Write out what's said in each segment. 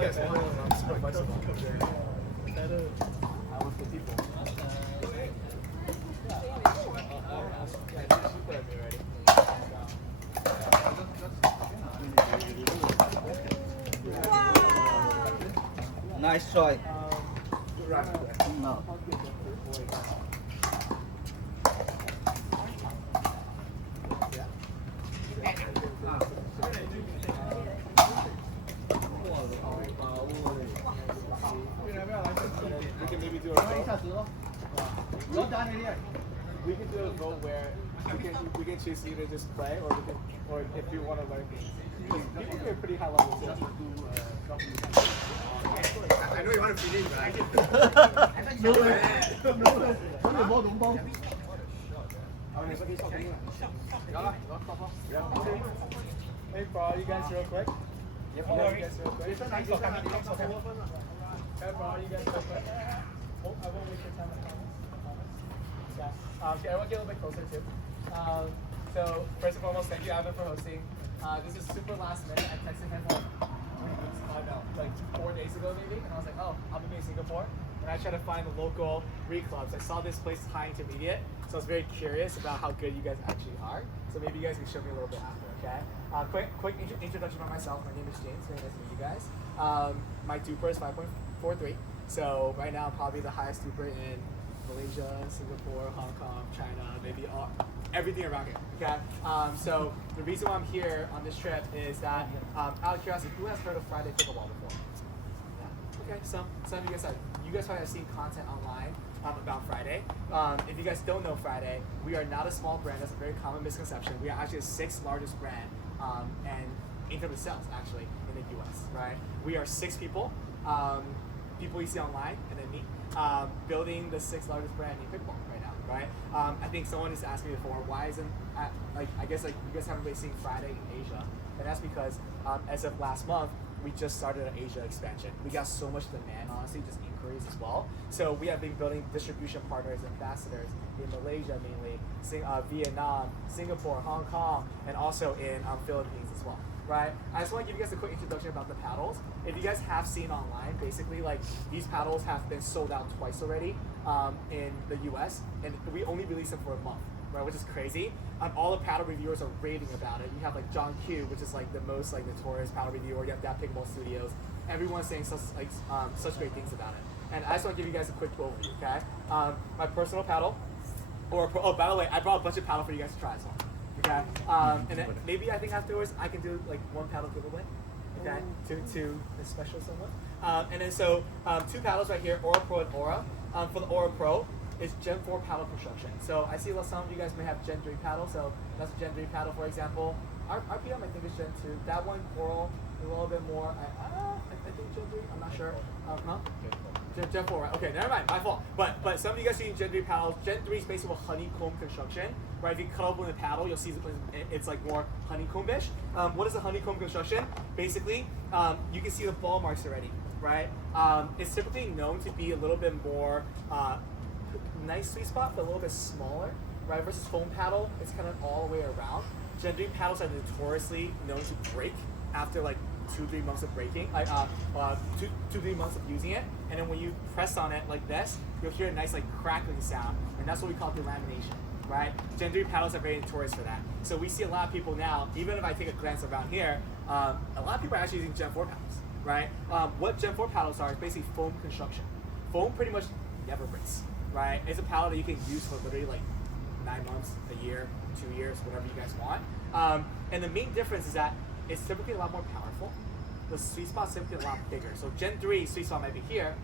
guys want. I'm super flexible. I work with people. Nice try. No. We can maybe do a vote. We can do a vote where we can choose either just play or if you want to learn things. People get pretty high level too. I know you want to feed in, but I can. No way. Hey, bro, you guys real quick. Yep, you guys real quick. Hey, bro, you guys real quick. Oh, I won't waste your time. I promise. Yeah. Okay, everyone get a little bit closer too. So first and foremost, thank you, Ivan, for hosting. This is super last minute. I texted him like 4 days ago maybe, and I was like, oh, I'm gonna be in Singapore, and I tried to find the local Reed clubs. I saw this place high intermediate, so I was very curious about how good you guys actually are. So maybe you guys can show me a little bit after, okay? Quick introduction about myself. My name is James. Very nice to meet you guys. My duper is 5.43. So right now I'm probably the highest duper in Malaysia, Singapore, Hong Kong, China, maybe everything around here. Okay. So the reason why I'm here on this trip is that out of curiosity, who has heard of Friday Pickleball before? Yeah. Okay. Some of you guys have. You guys probably have seen content online about Friday. If you guys don't know Friday, we are not a small brand. That's a very common misconception. We are actually the 6th largest brand and in terms of sales actually in the U.S. Right. We are 6 people. People you see online, and then me, building the 6th largest brand in pickleball right now, right? I think someone has asked me before, why isn't, I guess you guys haven't been seeing Friday in Asia, and that's because as of last month, we just started an Asia expansion. We got so much demand, honestly, just inquiries as well. So we have been building distribution partners, ambassadors in Malaysia mainly, Vietnam, Singapore, Hong Kong, and also in Philippines as well. Right? I just want to give you guys a quick introduction about the paddles. If you guys have seen online, basically, like, these paddles have been sold out twice already in the US, and we only released them for a month, right? Which is crazy. All the paddle reviewers are raving about it. You have like John Q, which is like the most like notorious paddle reviewer. You have That Pickleball Studios. Everyone's saying such great things about it. And I just want to give you guys a quick overview, okay? My personal paddle, oh, by the way, I brought a bunch of paddle for you guys to try as well. Okay, and then maybe I think afterwards I can do like 1 paddle giveaway, okay, to a special someone. And then so 2 paddles right here, Aura Pro and Aura. For the Aura Pro, it's Gen 4 paddle construction. So I see some of you guys may have Gen 3 paddle, so that's a Gen 3 paddle, for example. RPM I think is Gen 2. That one, Coral, a little bit more. I think Gen 3. I'm not sure. Gen 4, right? Okay, never mind, my fault. But some of you guys see Gen 3 paddles. Gen 3 is basically a honeycomb construction, right? If you cut open the paddle, you'll see it's like more honeycomb-ish. What is a honeycomb construction? Basically, you can see the ball marks already, right? It's typically known to be a little bit more nice sweet spot, but a little bit smaller, right? Versus foam paddle, it's kind of all the way around. Gen 3 paddles are notoriously known to break after like 2-3 months of breaking, like 2-3 months of using it, and then when you press on it like this, you'll hear a nice like crackling sound, and that's what we call delamination, right? Gen 3 paddles are very notorious for that. So we see a lot of people now, even if I take a glance around here, a lot of people are actually using Gen 4 paddles, right? What Gen 4 paddles are is basically foam construction. Foam pretty much never breaks, right? It's a paddle that you can use for literally like 9 months, a year, 2 years, whatever you guys want. And the main difference is that it's typically a lot more powerful. The sweet spot's typically a lot bigger. So Gen 3 sweet spot might be here,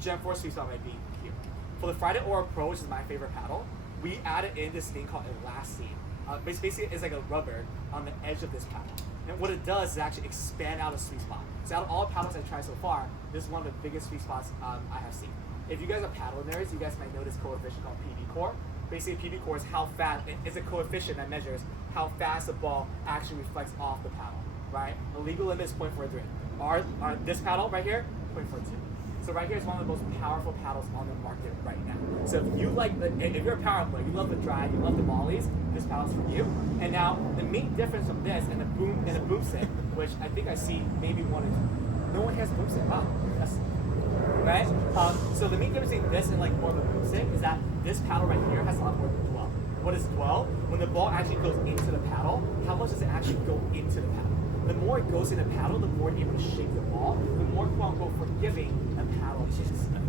Gen 4 sweet spot might be here. For the Friday Aura Pro, which is my favorite paddle, we added in this thing called Elastine. Basically, it's like a rubber on the edge of this paddle. And what it does is actually expand out a sweet spot. So out of all paddles I've tried so far, this is one of the biggest sweet spots I have seen. If you guys are paddle nerds, you guys might know this coefficient called PV core. Basically, PV core is how fast, it's a coefficient that measures how fast the ball actually reflects off the paddle, right? The legal limit is 0.43. This paddle right here, 0.42. So right here is one of the most powerful paddles on the market right now. So if you like, if you're a power player, you love the drive, you love the mollies, this paddle's for you. And now the main difference from this and the boom stick, which I think I see maybe one or two. no one has a boomstick. Wow, that's right. So the main difference between this and like more of a boomstick is that this paddle right here has a lot more dwell. What is dwell? When the ball actually goes into the paddle, how much does it actually go into the paddle? The more it goes in the paddle, the more you're able to shake the ball, the more quote unquote forgiving a paddle is,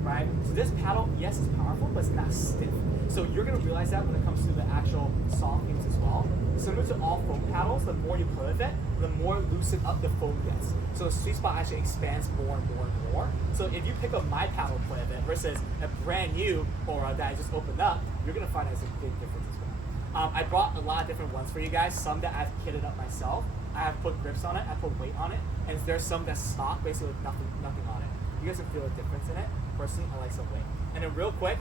right? So this paddle, yes, it's powerful, but it's not stiff. So you're gonna realize that when it comes to the actual soft things as well. Similar to all foam paddles, the more you play with it, the more loosened up the foam gets. So the sweet spot actually expands more and more and more. So if you pick up my paddle and play with it versus a brand new Aura that I just opened up, you're gonna find there's a big difference as well. I brought a lot of different ones for you guys, some that I've kitted up myself. I have put grips on it, I put weight on it, and there's some that's stock, basically with nothing on it. You guys can feel a difference in it. Personally, I like some weight. And then real quick,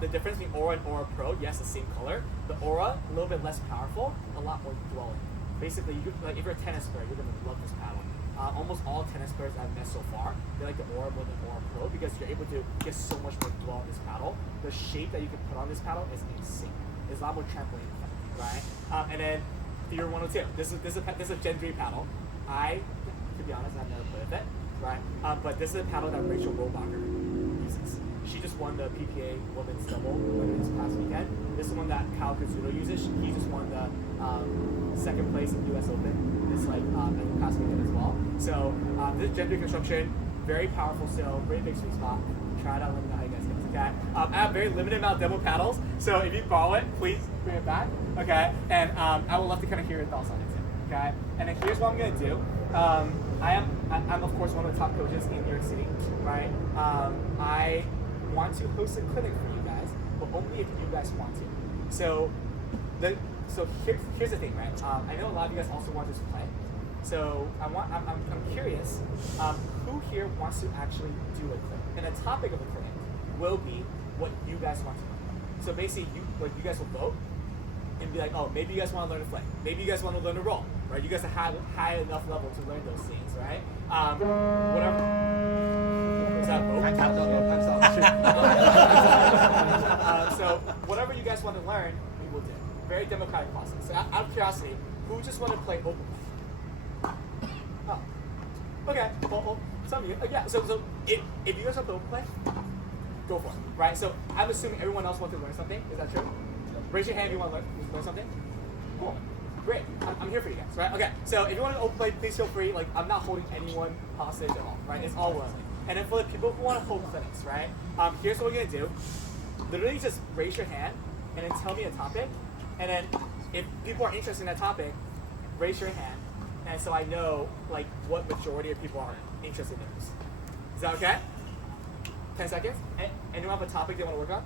the difference between Aura and Aura Pro, yes, the same color. The Aura, a little bit less powerful, a lot more dwelling. Basically, you like if you're a tennis player, you're gonna love this paddle. Almost all tennis players I've met so far, they like the Aura more than Aura Pro because you're able to get so much more dwell on this paddle. The shape that you can put on this paddle is insane. It's a lot more trampoline effect, right? And then Theory 102. This is a Gen 3 paddle. To be honest, I've never played with it, right? But this is a paddle that Rachel Robacher uses. She just won the PPA Women's Double this past weekend. This is one that Kyle Kazuto uses. He just won the second place in US Open this past weekend as well. So this Gen 3 construction, very powerful still, very big sweet spot. Try it out, let me know how you guys get it, okay? I have a very limited amount of demo paddles, so if you borrow it, please bring it back, okay? And I would love to kind of hear your thoughts on it too, okay? And then here's what I'm gonna do. I'm of course one of the top coaches in New York City, right? I want to host a clinic for you guys, but only if you guys want to. So here's the thing, right? I know a lot of you guys also want this to play. So I'm curious, who here wants to actually do a clinic? And the topic of the clinic will be what you guys want to learn. So basically, you guys will vote and be like, oh, maybe you guys want to learn to flick. Maybe you guys want to learn to roll, right? You guys have high enough level to learn those things, right? Whatever. Is that vote? So whatever you guys want to learn, we will do. Very democratic process. So out of curiosity, who just want to play open? Oh. Okay. Well, some of you. Yeah. So if you guys want to open play, go for it. Right. So I'm assuming everyone else wants to learn something. Is that true? Raise your hand if you want to learn something. Cool. Great. I'm here for you guys. Right. Okay. So if you want to open play, please feel free. Like I'm not holding anyone hostage at all. Right. It's all willing. And then for the people who want to hold clinics, right? Here's what we're gonna do. Literally just raise your hand and then tell me a topic. And then if people are interested in that topic, raise your hand. And so I know like what majority of people are interested in this. Is that okay? 10 seconds. Anyone have a topic they want to work on?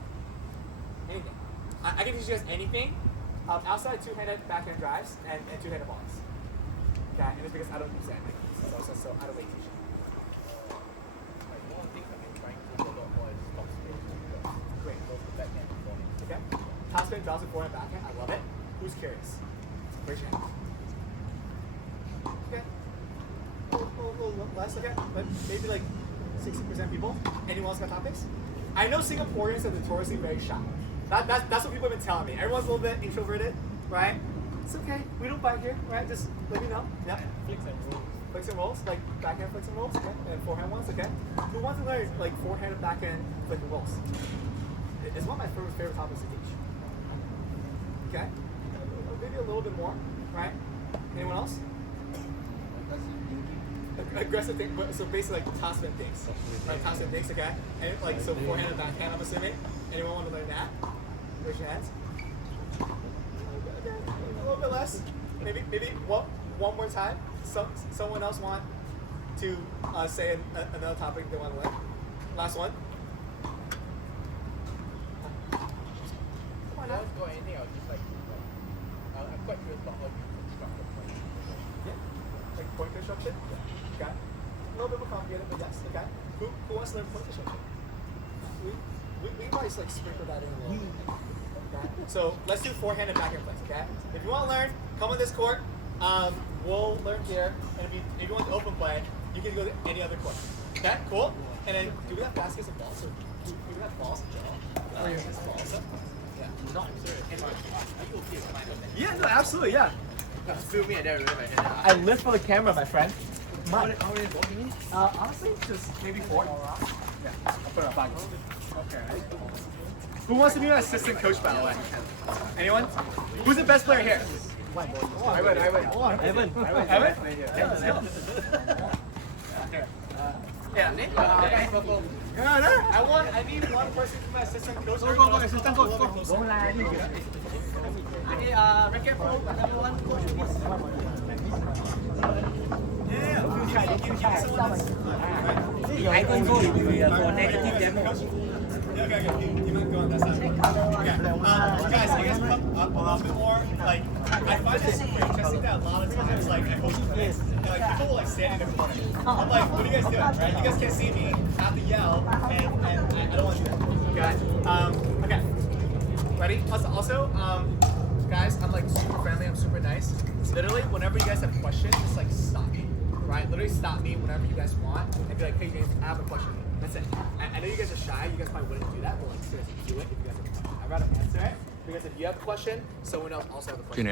Anything. I can teach you guys anything outside of two-handed backhand drives and two-handed volleys. Okay, and it's because I don't use that. So I don't wait teaching. Great. Okay. Top spin, draws and forehand, backhand. I love it. Who's curious? Raise your hand. Okay. A little less, okay? But maybe like 60% people. Anyone else got topics? I know Singaporeans are notoriously very shy. That's what people have been telling me. Everyone's a little bit introverted, right? It's okay. We don't bite here, right? Just let me know. Yeah. Flicks and rolls. Flicks and rolls, like backhand flicks and rolls, okay? And forehand ones, okay? Who wants to learn like forehand and backhand flick and rolls? It's one of my favorite topics to teach. Okay? Maybe a little bit more, right? Anyone else? Aggressive thing, so basically like top spin things. Right, top spin things, okay? And like so forehand and backhand, I'm assuming. Anyone want to learn that? Raise your hands. Okay, a little bit less. Maybe one more time. Someone else want to say another topic they want to learn? Last one. Why not? Go anything, I'll just I'm quite curious about how you construct the point. Yeah. Like point construction? Yeah. Okay. A little bit more complicated, but yes. Okay. Who wants to learn point construction? We can probably like sprinkle that in a little bit. Okay. So let's do forehand and backhand plays, okay? If you want to learn, come on this court. We'll learn here. And if you want to open play, you can go to any other court. Okay, cool? And then do we have baskets and balls? Or do we have balls in general? Balls? Yeah. No, I'm serious. Are you okay with mine? Yeah, no, absolutely, yeah. Film me and then remember my head. I live for the camera, my friend. How many balls do you need? Honestly, just maybe 4. Yeah, I'll put it on 5. Okay. Who wants to be my assistant coach, by the way? Anyone? Who's the best player here? I win. Evan? Yeah, let's go. Yeah, Nick? I need one person to be my assistant coach. Go, assistant coach, go. Okay, racket pro, everyone, coach I don't go for negative demo. Okay. Do you mind going on that side? Okay. Guys, you guys come up a little bit more. Like, I find this super interesting that a lot of times, like, I host events, and, like, people will, like, stand in the corner. I'm like, what are you guys doing, right? You guys can't see me, I have to yell, and I don't want to do that. Okay? Okay. Ready? Also, guys, I'm, like, super friendly, I'm super nice. So literally, whenever you guys have questions, just, like, stop me, right? Literally stop me whenever you guys want, and be like, hey, James, I have a question. That's it. I know you guys are shy. You guys probably wouldn't do that, but like seriously, do it if you guys have a question. I'd rather answer it because if you have a question, someone else also has a question.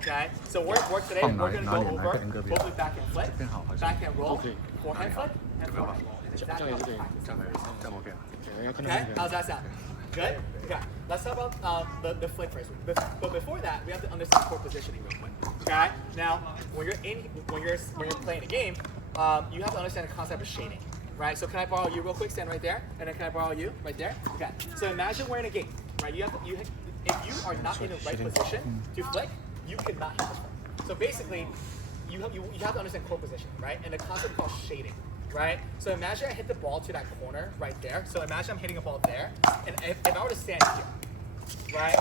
Okay. So work today. We're gonna go over both back and flip, back and roll, forehand flip, and forehand roll. And exactly how to practice that. Okay. How's that sound? Good. Okay. Let's talk about the flip first. But before that, we have to understand core positioning real quick. Okay. Now, when you're playing a game, you have to understand the concept of shading. Right, so can I borrow you real quick? Stand right there, and then can I borrow you right there? Okay. So imagine we're in a game, right? If you are not in the right position to flick, you cannot hit the flick. So basically, you have to understand core position, right? And the concept called shading, right? So imagine I hit the ball to that corner right there. So imagine I'm hitting a ball there, and if I were to stand here, right?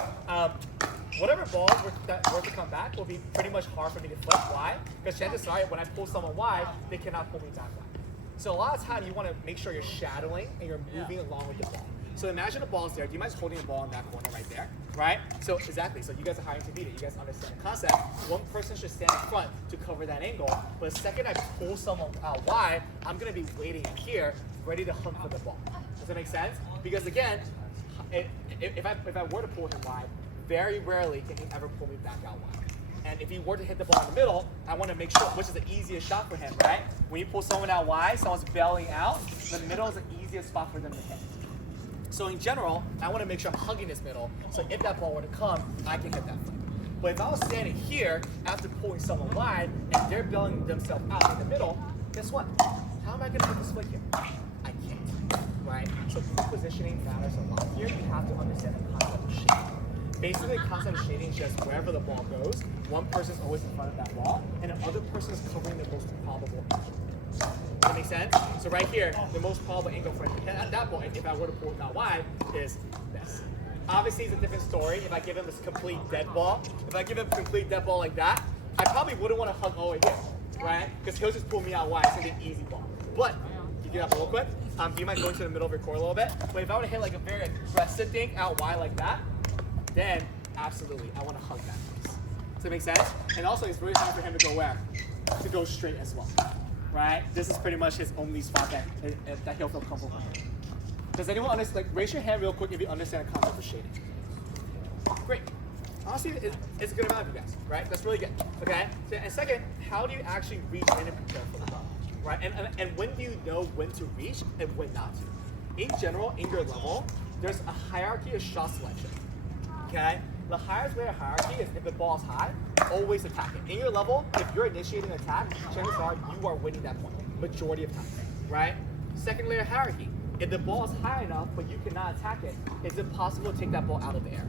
Whatever balls were to come back will be pretty much hard for me to flip. Why? Because chances are, when I pull someone wide, they cannot pull me back wide. So a lot of time you want to make sure you're shadowing and you're moving along with the ball. So imagine the ball's there. Do you mind holding the ball in that corner right there? Right? So exactly. So you guys are high intermediate. You guys understand the concept. One person should stand in front to cover that angle. But the second I pull someone out wide, I'm going to be waiting here, ready to hunt for the ball. Does that make sense? Because again, if I were to pull him wide, very rarely can he ever pull me back out wide. And if he were to hit the ball in the middle, I want to make sure, which is the easiest shot for him, right? When you pull someone out wide, someone's bailing out, the middle is the easiest spot for them to hit. So in general, I want to make sure I'm hugging this middle, so if that ball were to come, I can hit that flip. But if I was standing here after pulling someone wide, and they're bailing themselves out in the middle, guess what? How am I going to hit this flick here? I can't, right? So positioning matters a lot here. You have to understand the concept of shading. Basically, the concept of shading is just wherever the ball goes, one person's always in front of that ball, and the other person is covering the most probable angle. Does that make sense? So right here, the most probable angle for at that point, if I were to pull it out wide, is this. Obviously, it's a different story. If I give him this complete dead ball, like that, I probably wouldn't want to hug all the way here, right? Because he'll just pull me out wide. It's gonna be an easy ball. But you get up real quick. Do you mind going to the middle of your court a little bit? But if I were to hit like a very aggressive thing out wide like that, then absolutely, I want to hug that piece. Does that make sense? And also, it's really hard for him to go where? To go straight as well, right? This is pretty much his only spot that he'll feel comfortable with. Does anyone understand? Like, raise your hand real quick if you understand the concept of shading. Great. Honestly, it's a good amount of you guys, right? That's really good. Okay. And second, how do you actually reach in and prepare for the ball, right? And when do you know when to reach and when not to? In general, in your level, there's a hierarchy of shot selection. Okay? The highest layer hierarchy is if the ball is high, always attack it. In your level, if you're initiating an attack, chances are you are winning that point, majority of time, right? Second layer hierarchy, if the ball is high enough but you cannot attack it, it's impossible to take that ball out of the air.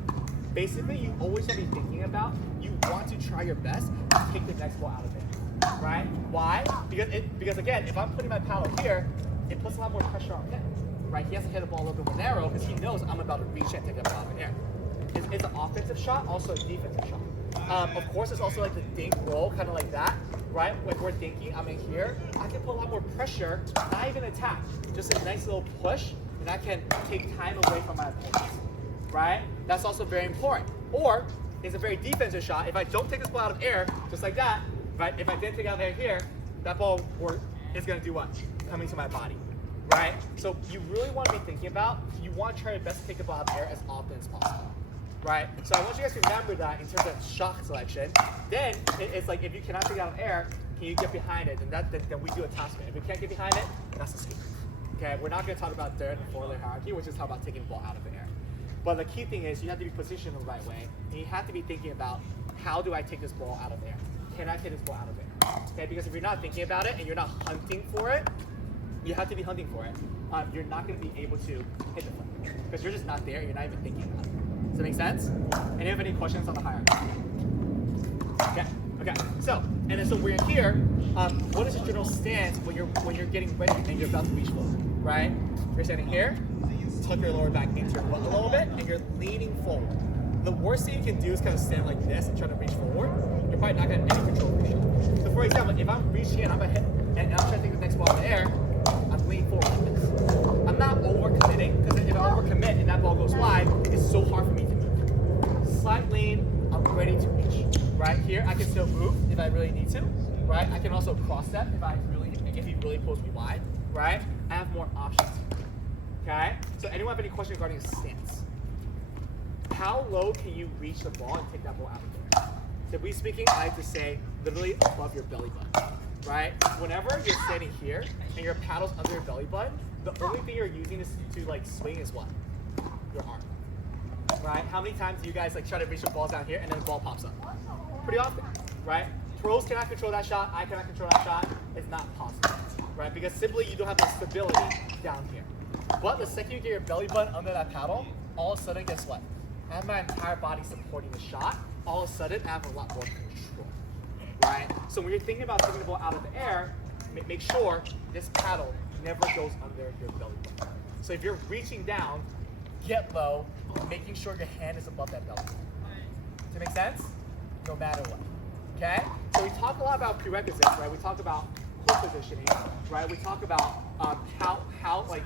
Basically, you always want to be thinking about, you want to try your best to take the next ball out of the air, right? Why? Because again, if I'm putting my power here, it puts a lot more pressure on him, right? He has to hit the ball a little bit more narrow because he knows I'm about to reach and take that ball out of the air. It's an offensive shot, also a defensive shot. Of course, it's also like the dink roll, kind of like that, right? When we're dinking, I'm in here, I can put a lot more pressure, not even attack, just a nice little push, and I can take time away from my opponents, right? That's also very important. Or, it's a very defensive shot. If I don't take this ball out of air, just like that, right? If I didn't take it out of air here, that ball is gonna do what? Coming to my body, right? So you really want to be thinking about, you want to try your best to take the ball out of air as often as possible. Right? So I want you guys to remember that in terms of shot selection. Then it's like if you cannot take it out of air, Can you get behind it? And then we do a top spin. If we can't get behind it, that's a sweep. Okay, we're not going to talk about third and four-layer hierarchy. We're just talking about taking the ball out of the air. But the key thing is you have to be positioned the right way, and you have to be thinking about how do I take this ball out of the air? Can I take this ball out of the air? Okay, because if you're not thinking about it and you're not hunting for it, you have to be hunting for it. You're not going to be able to hit the flick because you're just not there. You're not even thinking about it. Does that make sense? Any have any questions on the hierarchy? Okay. Okay. So when you're here, what is your general stance when you're getting ready and you're about to reach forward? Right? You're standing here. Tuck your lower back into your butt a little bit, and you're leaning forward. The worst thing you can do is kind of stand like this and try to reach forward. You're probably not going to have any control of your shot. So for example, if I'm reaching and I'm going to hit, and I'm trying to take the next ball in the air, I'm leaning forward like this. I'm not over-committing, because if I over-commit and that ball goes wide, it's so hard for me to move. Slight lean, I'm ready to reach. Right here, I can still move if I really need to. Right? I can also cross step if he really pulls me wide. Right? I have more options. Okay? So anyone have any questions regarding stance? How low can you reach the ball and take that ball out of there? Typically speaking, I like to say literally above your belly button. Right? Whenever you're standing here and your paddle's under your belly button, the only thing you're using to like swing is what? Your arm. Right? How many times do you guys like try to reach the ball down here and then the ball pops up? Pretty often. Right? Pros cannot control that shot. I cannot control that shot. It's not possible. Right? Because simply you don't have the stability down here. But the second you get your belly button under that paddle, all of a sudden, guess what? I have my entire body supporting the shot. All of a sudden, I have a lot more control. Right? So when you're thinking about taking the ball out of the air, make sure this paddle never goes under your belly button. So if you're reaching down, get low, making sure your hand is above that belly button. Does that make sense? No matter what. Okay? So we talk a lot about prerequisites, right? We talk about hook positioning, right? We talk about how like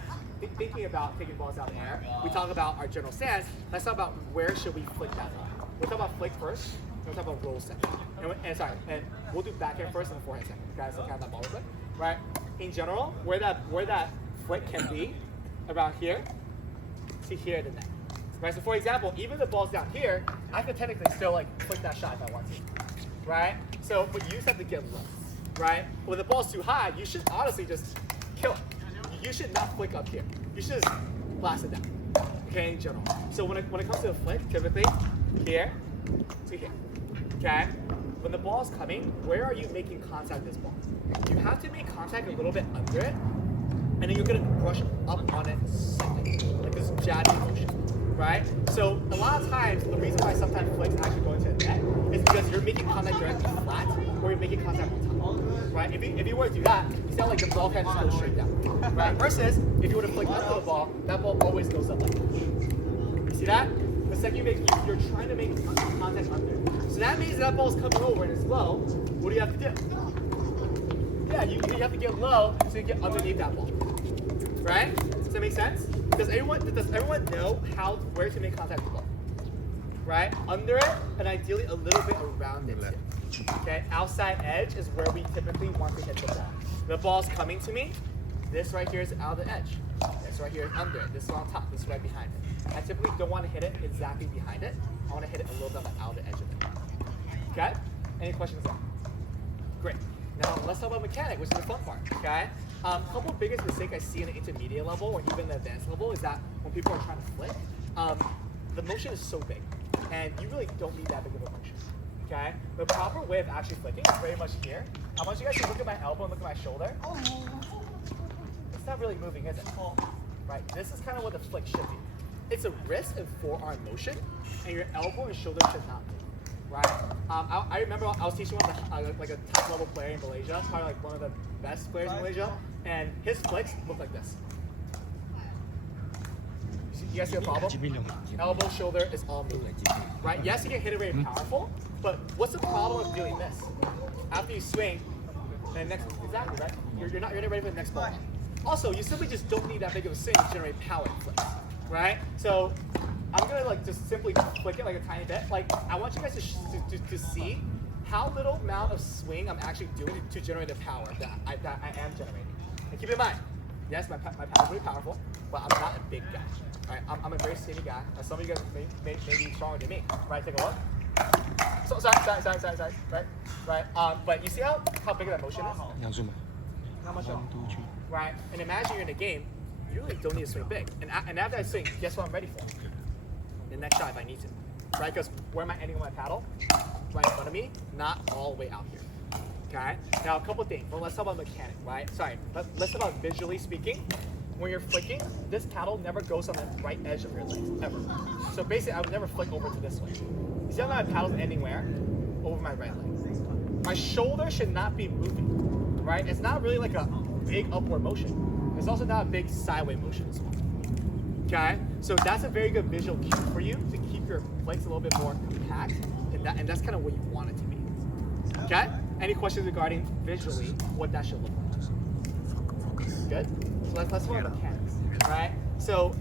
thinking about taking balls out of the air. We talk about our general stance. Let's talk about where should we flick that ball. We'll talk about flick first, and we'll talk about roll second. And we'll do backhand first and forehand second. Okay, so count that ball real quick, right? In general, where that flick can be, around here to here at the net. Right, so for example, even if the ball's down here, I could technically still like flick that shot if I want to. Right? So, but you just have to get low. Right? When the ball's too high, you should honestly just kill it. You should not flick up here. You should just blast it down. Okay, in general. So when it comes to the flick, typically here to here. Okay? When the ball's coming, where are you making contact with this ball? You have to make contact a little bit under it, and then you're gonna brush up on it slightly, like this jabbing motion. Right? So a lot of times, the reason why sometimes flicks actually go into the net is because you're making contact directly flat, or you're making contact on top. Right? If you were to do that, you sound like the ball can just go straight down. Right? Versus, if you were to flick under the ball, that ball always goes up like that. You see that? The second you're trying to make contact under. So that means that ball's coming over and it's low. What do you have to do? Yeah, you have to get low so you get underneath that ball. Right? Does that make sense? Does everyone know where to make contact with the ball? Right? Under it, and ideally a little bit around it. Okay? Outside edge is where we typically want to hit the ball. The ball's coming to me. This right here is out of the edge. This right here is under it. This is on top. This is right behind it. I typically don't want to hit it exactly behind it. I want to hit it a little bit out of the edge of it. Okay? Any questions there? Great. Now let's talk about mechanic, which is the fun part. Okay? A couple of biggest mistakes I see in the intermediate level or even the advanced level is that when people are trying to flick, the motion is so big, and you really don't need that big of a motion. Okay? The proper way of actually flicking is very much here. I want you guys to look at my elbow and look at my shoulder. It's not really moving, is it? Right? This is kind of what the flick should be. It's a wrist and forearm motion, and your elbow and shoulder should not move. Right? I remember I was teaching one of like a top level player in Malaysia, probably like one of the best players in Malaysia, and his flicks look like this. You guys see a problem? Elbow, shoulder is all moving. Right? Yes, you can hit it very powerful, but what's the problem with doing this? After you swing, and next, exactly, right? You're not ready for the next ball. Also, you simply just don't need that big of a swing to generate power in flicks. Right? So I'm gonna like just simply flick it like a tiny bit. Like I want you guys to see how little amount of swing I'm actually doing to generate the power that I am generating. And keep in mind, yes, my power is really powerful, but I'm not a big guy. Right? I'm a very skinny guy. Some of you guys may be stronger than me. Right? Take a look. So sorry. Right. But you see how big that motion is? Now zoom. How much? 1, 2, 3. Right. And imagine you're in a game. You really don't need to swing big. And after I swing, guess what I'm ready for? The next shot if I need to. Right? Because where am I ending my paddle? Right in front of me, not all the way out here. Okay? Now a couple things. Well, let's talk about mechanic, right? Sorry. Let's talk about visually speaking. When you're flicking, this paddle never goes on the right edge of your legs, ever. So basically, I would never flick over to this way. You see how my paddle's ending where? Over my right leg. My shoulder should not be moving, right? It's not really like a big upward motion. It's also not a big sideways motion as well. Okay? So that's a very good visual cue for you to keep your legs a little bit more compact, and that's kind of what you want it to be. Okay? Any questions regarding visually what that should look like? Good? So let's talk about mechanics, right? So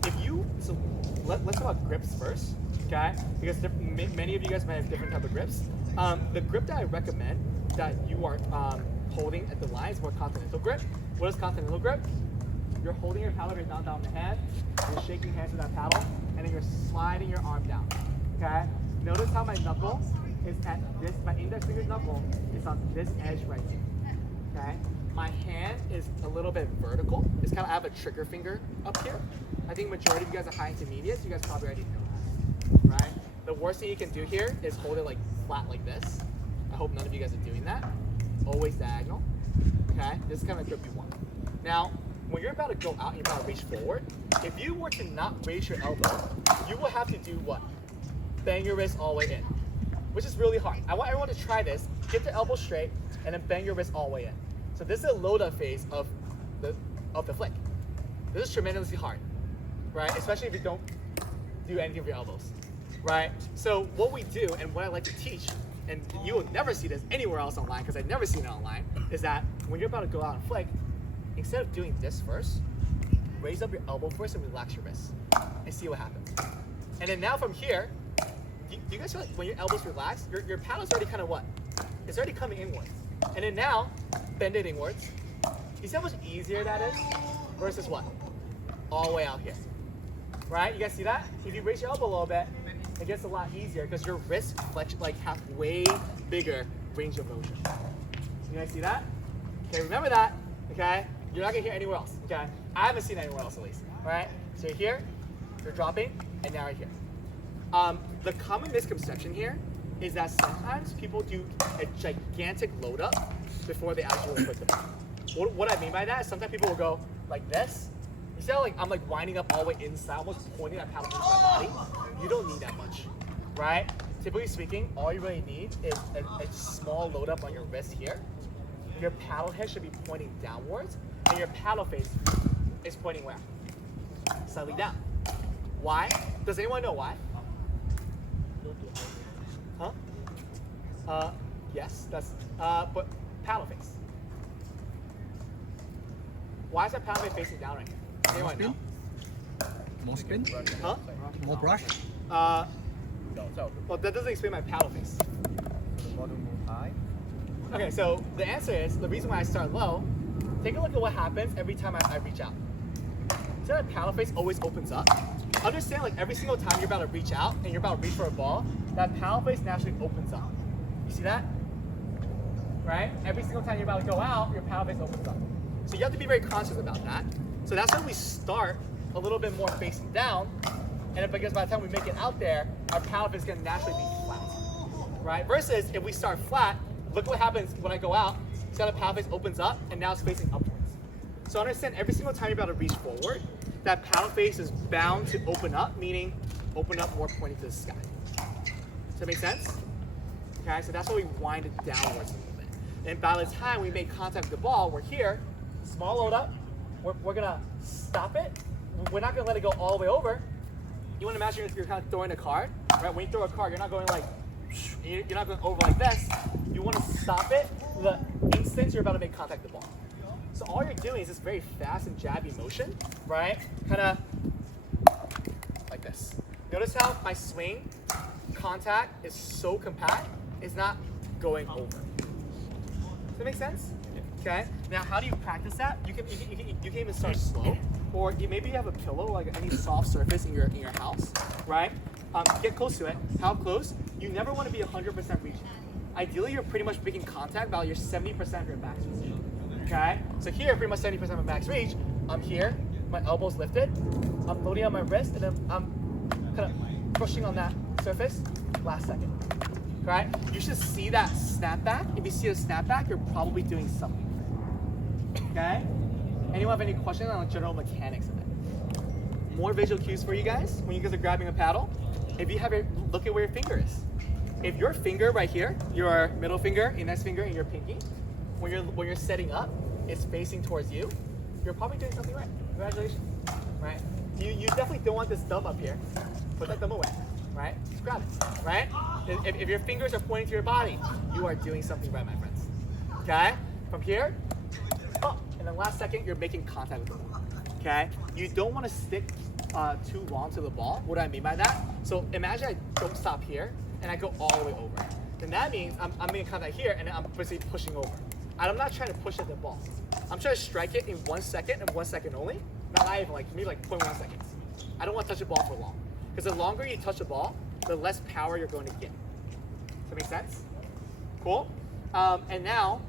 let's talk about grips first, okay? Because many of you guys might have different type of grips. The grip that I recommend that you are holding at the line is more continental grip. What is continental grip? You're holding your paddle down the hand, you're shaking hands with that paddle, and then you're sliding your arm down, okay? Notice how my knuckle is at this, my index finger knuckle is on this edge right here, okay? My hand is a little bit vertical. It's kind of, I have a trigger finger up here. I think majority of you guys are high intermediates. You guys probably already know that, right? The worst thing you can do here is hold it like flat like this. I hope none of you guys are doing that. Always diagonal, okay? This is kind of grip you want. Now, when you're about to go out and you're about to reach forward, if you were to not raise your elbow, you will have to do what? Bang your wrist all the way in, which is really hard. I want everyone to try this. Get the elbow straight and then bang your wrist all the way in. So this is a load-up phase of the flick. This is tremendously hard, right? Especially if you don't do anything with your elbows, right? So what we do, and what I like to teach, and you will never see this anywhere else online because I've never seen it online, is that when you're about to go out and flick, instead of doing this first, raise up your elbow first and relax your wrist and see what happens. And then now from here, do you guys feel like when your elbow's relaxed, your paddle's already kind of what? It's already coming inwards. And then now, bend it inwards. You see how much easier that is? Versus what? All the way out here. Right? You guys see that? If you raise your elbow a little bit, it gets a lot easier because your wrist flex have way bigger range of motion. You guys see that? Okay, remember that. Okay? You're not gonna hear anywhere else. Okay? I haven't seen it anywhere else at least. Alright? So you're here, you're dropping, and now right here. The common misconception here is that sometimes people do a gigantic load up before they actually put the ball. What I mean by that is sometimes people will go like this. You see how like I'm like winding up all the way inside, almost pointing that paddle into my body? You don't need that much, right? Typically speaking, all you really need is a small load up on your wrist here. Your paddle head should be pointing downwards, and your paddle face is pointing where? Slightly down. Why? Does anyone know why? Huh? Yes, that's, but paddle face. Why is that paddle face facing down right here? Anyone know? More spin? Huh? More brush? No, so Well, that doesn't explain my paddle face. bottom move high. Okay, so the answer is, the reason why I start low, take a look at what happens every time I reach out. See how that paddle face always opens up? Understand, like every single time you're about to reach out and you're about to reach for a ball, that paddle face naturally opens up. You see that? Right? Every single time you're about to go out, your paddle face opens up. So you have to be very conscious about that. So that's when we start a little bit more facing down, and because by the time we make it out there, our paddle face is going to naturally be flat. Right? Versus if we start flat, look what happens when I go out. See how the paddle face opens up and now it's facing upwards. So understand, every single time you're about to reach forward, that paddle face is bound to open up, meaning open up more pointing to the sky. Does that make sense? Okay, so that's why we wind it downwards a little bit. And by the time we make contact with the ball, we're here, small load up, we're gonna stop it. We're not gonna let it go all the way over. You wanna imagine if you're kind of throwing a card, right? When you throw a card, you're not going like, you're not going over like this. You wanna stop it the instant you're about to make contact with the ball. So all you're doing is this very fast and jabby motion, right? Kind of like this. Notice how my swing contact is so compact, it's not going over. Does that make sense? Okay. Now, how do you practice that? You can even start slow, or maybe you have a pillow, like any soft surface in your house, right? Get close to it. How close? You never want to be 100% reaching. Ideally, you're pretty much making contact about your 70% of your max reach. Okay? So here, pretty much 70% of my max reach. I'm here, my elbow's lifted. I'm loading on my wrist, and then I'm kind of pushing on that surface last second. Right? You should see that snapback. If you see a snapback, you're probably doing something. Okay? Anyone have any questions on the general mechanics of it? More visual cues for you guys when you guys are grabbing a paddle. If you have look at where your finger is. If your finger right here, your middle finger, index finger, and your pinky, when you're setting up, is facing towards you, you're probably doing something right. Congratulations. Right? You definitely don't want this thumb up here. Put that thumb away. Right? Just grab it. Right? If your fingers are pointing to your body, you are doing something right, my friends. Okay? From here, up, and then last second, you're making contact with the ball. Okay? You don't want to stick too long to the ball. What do I mean by that? So imagine I don't stop here and I go all the way over. Then that means I'm making contact here and then I'm basically pushing over. I'm not trying to push at the ball. I'm trying to strike it in 1 second and 1 second only. Not even like maybe like 0.1 seconds. I don't want to touch the ball for long. Because the longer you touch the ball, the less power you're going to get. Does that make sense? Cool. And now,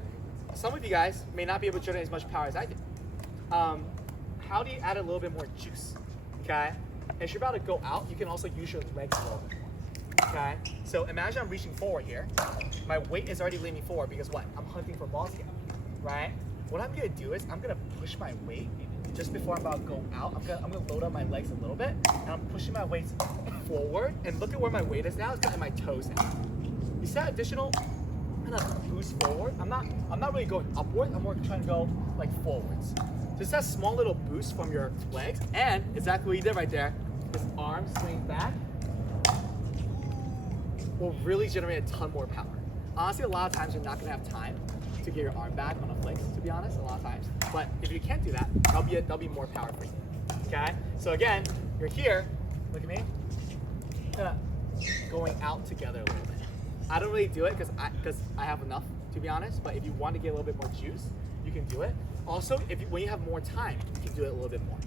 some of you guys may not be able to generate as much power as I did. How do you add a little bit more juice? Okay? As you're about to go out, you can also use your legs a little bit. Okay? So imagine I'm reaching forward here. My weight is already leaning forward because what? I'm hunting for balls here. Right? What I'm gonna do is I'm gonna push my weight just before I'm about to go out. I'm gonna load up my legs a little bit and I'm pushing my weight forward, and look at where my weight is now. It's kind of my toes now. You see that additional kind of boost forward? I'm not really going upward. I'm more trying to go like forwards. Just that small little boost from your legs, and exactly what you did right there. This arm swing back will really generate a ton more power. Honestly, a lot of times you're not gonna have time to get your arm back on a flick, to be honest, a lot of times. But if you can't do that, that'll be more power for you. Okay? So again, you're here, look at me, going out together a little bit. I don't really do it because I have enough, to be honest, but if you want to get a little bit more juice, you can do it. Also, when you have more time, you can do it a little bit more.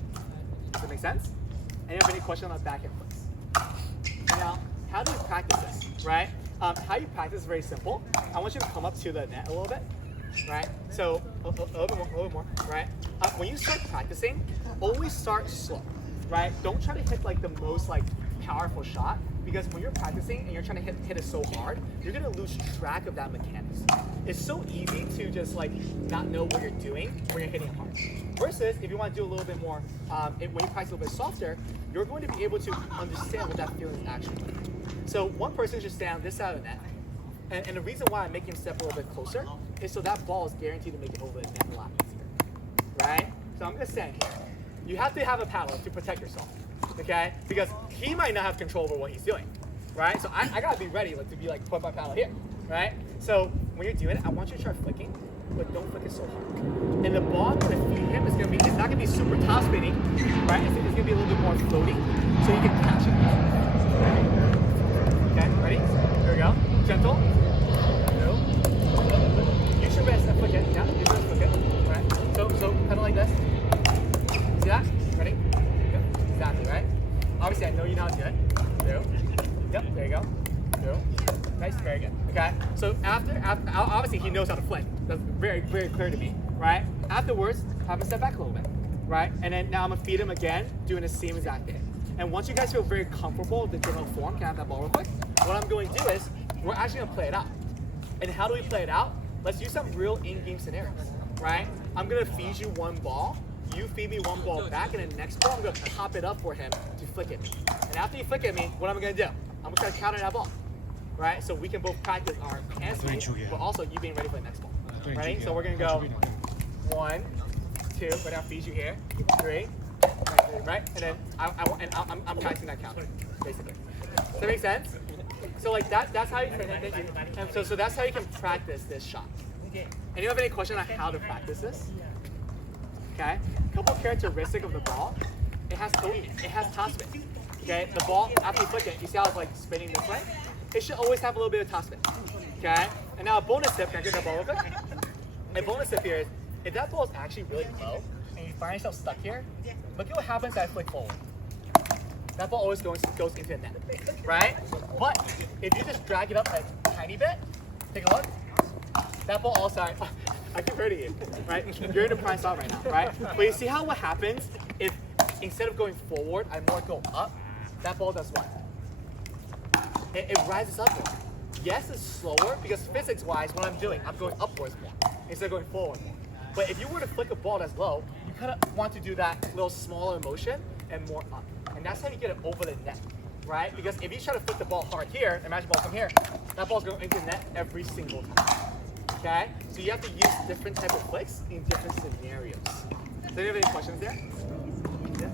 Does that make sense? Anyone have any questions on backhand flicks? Now, how do you practice this, right? How you practice is very simple. I want you to come up to the net a little bit, right? So, a little bit more, right? When you start practicing, always start slow, right? Don't try to hit like the most like powerful shot, because when you're practicing and you're trying to hit it so hard, you're gonna lose track of that mechanics. It's so easy to just like not know what you're doing when you're hitting hard. Versus if you want to do a little bit more, when you practice a little bit softer, you're going to be able to understand what that feeling is actually like. So one person should stand on this side of the net, and the reason why I make him step a little bit closer is so that ball is guaranteed to make it over the net a lot easier, right? So I'm gonna stand here. You have to have a paddle to protect yourself, okay? Because he might not have control over what he's doing, right? So I gotta be ready to be like, put my paddle here, right? So when you're doing it, I want you to try flicking, but don't flick it so hard. And the ball I'm gonna feed him it's not gonna be super top spinning, right? It's gonna be a little bit more floating, so you can catch it. Okay, ready? Here we go. Gentle. No. Use your wrist and flick it. Yeah, use your wrist and flick it. Right. So kind of like this. See that? Ready? Yep. Exactly, right? Obviously, I know you know how to do it. Two. Yep, there you go. Two. Nice, very good. Okay, so after obviously he knows how to flick. That's very, very clear to me, right? Afterwards, have him step back a little bit, right? And then now I'm gonna feed him again, doing the same exact thing. And once you guys feel very comfortable with the general form, can I have that ball real quick? What I'm going to do is, we're actually gonna play it out. And how do we play it out? Let's use some real in-game scenarios, right? I'm gonna feed you one ball, you feed me one ball back, and then the next ball, I'm gonna pop it up for him to flick at me. And after you flick at me, what am I gonna do? I'm gonna try to counter that ball, right? So we can both practice our hand speed, but also you being ready for the next ball. Ready? So we're gonna go 1, 2, right now feed you here, 3, right? And then I'm practicing that counter, basically. Does that make sense? So like that's how you can, so that's how you can practice this shot. And you have any question on how to practice this? Okay. A couple of characteristics of the ball. It has top spin. Okay. The ball, after you flick it, you see how it's like spinning this way? It should always have a little bit of top spin. Okay. And now a bonus tip. Can I get that ball real quick? A bonus tip here is if that ball is actually really low and you find yourself stuck here, look at what happens as I flick forward. that ball always goes into the net, right? But if you just drag it up a tiny bit, take a look. That ball also, I keep hurting you, right? You're in a prime spot right now, right? But you see how what happens if instead of going forward, I more go up, that ball does what? It rises up more. Yes, it's slower because physics-wise, what I'm doing, I'm going upwards more instead of going forward more. But if you were to flick a ball that's low, you kind of want to do that little smaller motion and more up. And that's how you get it over the net, right? Because if you try to flick the ball hard here, imagine ball from here, that ball's going into the net every single time. Okay? So you have to use different type of flicks in different scenarios. Do you have any questions there? Is there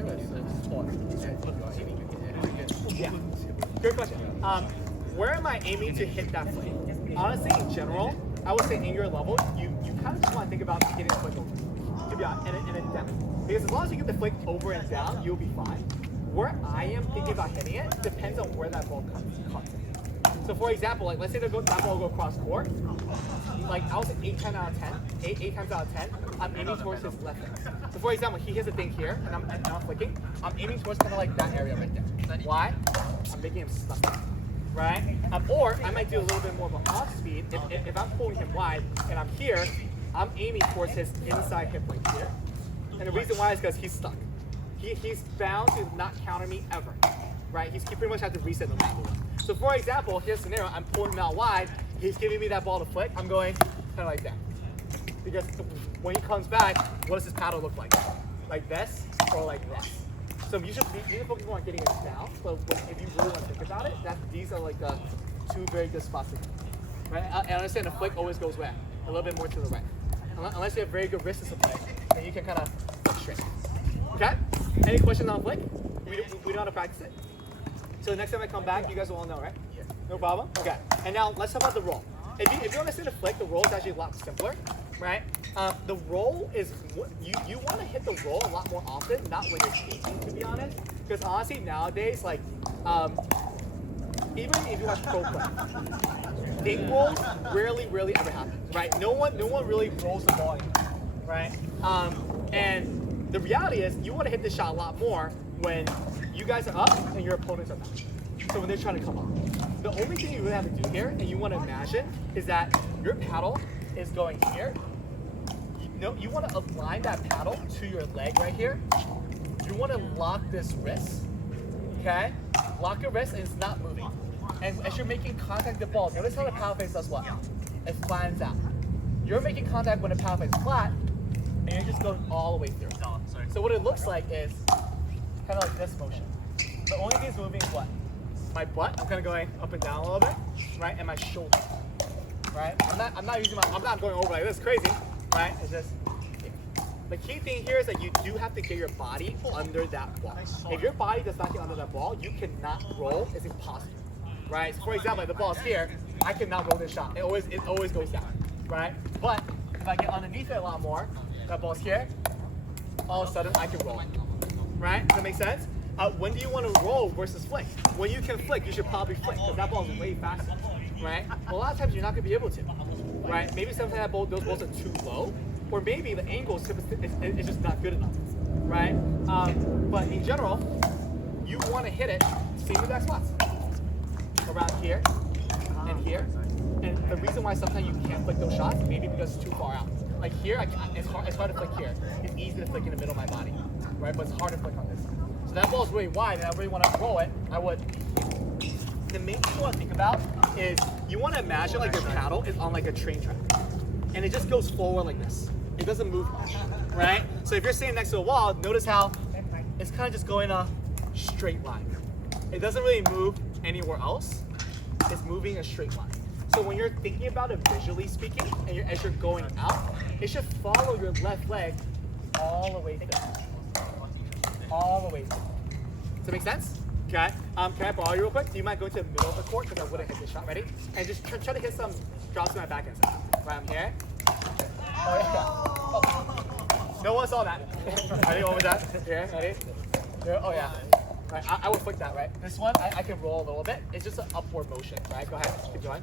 a spot that you're aiming to hit? Yeah. Good question. Where am I aiming to hit that flick? Honestly, in general, I would say in your level, you kind of just want to think about getting the flick over. To be honest, and then down. Because as long as you get the flick over and down, you'll be fine. Where I am thinking about hitting it depends on where that ball comes in. So for example, like let's say that ball will go across court. Like I was 8 times out of 10, 8 times out of 10, I'm aiming towards his left hand. So for example, he hits a thing here, and I'm flicking. I'm aiming towards kind of like that area right there. Why? I'm making him stuck, right? Or I might do a little bit more of an off speed. If I'm pulling him wide and I'm here, I'm aiming towards his inside hip right here. And the reason why is because he's stuck. He's bound to not counter me ever, right? He pretty much has to reset no matter what. So for example, here's a scenario, I'm pulling him out wide, he's giving me that ball to flick, I'm going kind of like that. Because when he comes back, what does his paddle look like? Like this or like this? So you should focus more on getting it down, but if you really want to think about it, these are like the 2 very good spots to go. Right? And understand the flick always goes where? A little bit more to the right. Unless you have very good wrist discipline, then you can kind of flick straight. Okay? Any questions on flick? We know how to practice it. So the next time I come back, you guys will all know, right? Yeah. No problem? Okay. And now let's talk about the roll. If you understand the flick, the roll is actually a lot simpler, right? The roll is, you want to hit the roll a lot more often, not when you're skating, to be honest. Because honestly, nowadays, like, even if you watch pro play, dink rolls rarely ever happen, right? No one really rolls the ball anymore, right? And the reality is, you want to hit this shot a lot more when you guys are up and your opponents are down. So when they're trying to come up. The only thing you really have to do here, and you want to imagine, is that your paddle is going here. You want to align that paddle to your leg right here. You want to lock this wrist, okay? Lock your wrist and it's not moving. And as you're making contact with the ball, notice how the paddle face does what? It flattens out. You're making contact when the paddle face is flat, and you're just going all the way through. So what it looks like is kind of like this motion. The only thing that's moving is what? My butt. I'm kind of going up and down a little bit, right? And my shoulder, right? I'm not going over like this crazy, right? It's just here. The key thing here is that you do have to get your body under that ball. If your body does not get under that ball, you cannot roll. It's impossible, right? So for example, if the ball's here, I cannot roll this shot. It always goes down, right? But if I get underneath it a lot more, that ball's here, all of a sudden I can roll it, right? Does that make sense? When do you want to roll versus flick? When you can flick, you should probably flick because that ball is way faster, right? Well, a lot of times you're not going to be able to, right? Maybe sometimes those balls are too low, or maybe the angle is just not good enough, right? But in general, you want to hit it same exact spots, around here and here. And the reason why sometimes you can't flick those shots, maybe because it's too far out. Like here, it's hard to flick here. It's easy to flick in the middle of my body, right? But it's hard to flick on this. So that ball is really wide, and I really want to roll it. I would. The main thing you want to think about is you want to imagine like your paddle is on like a train track, and it just goes forward like this. It doesn't move much, right? So if you're standing next to a wall, notice how it's kind of just going a straight line. It doesn't really move anywhere else. It's moving a straight line. So when you're thinking about it visually speaking, and as you're going out, it should follow your left leg all the way through. All the way through. Does that make sense? Okay. Can I borrow you real quick? Do you mind going to the middle of the court because I wouldn't hit this shot. Ready? And just try to hit some drops to my backhand side. Right, I'm here. Oh yeah. Oh. No one saw that. Ready? What was that? Here. Ready? Here. Oh yeah. Right. I would flick that. Right. This one I can roll a little bit. It's just an upward motion. Right. Go ahead. Keep going.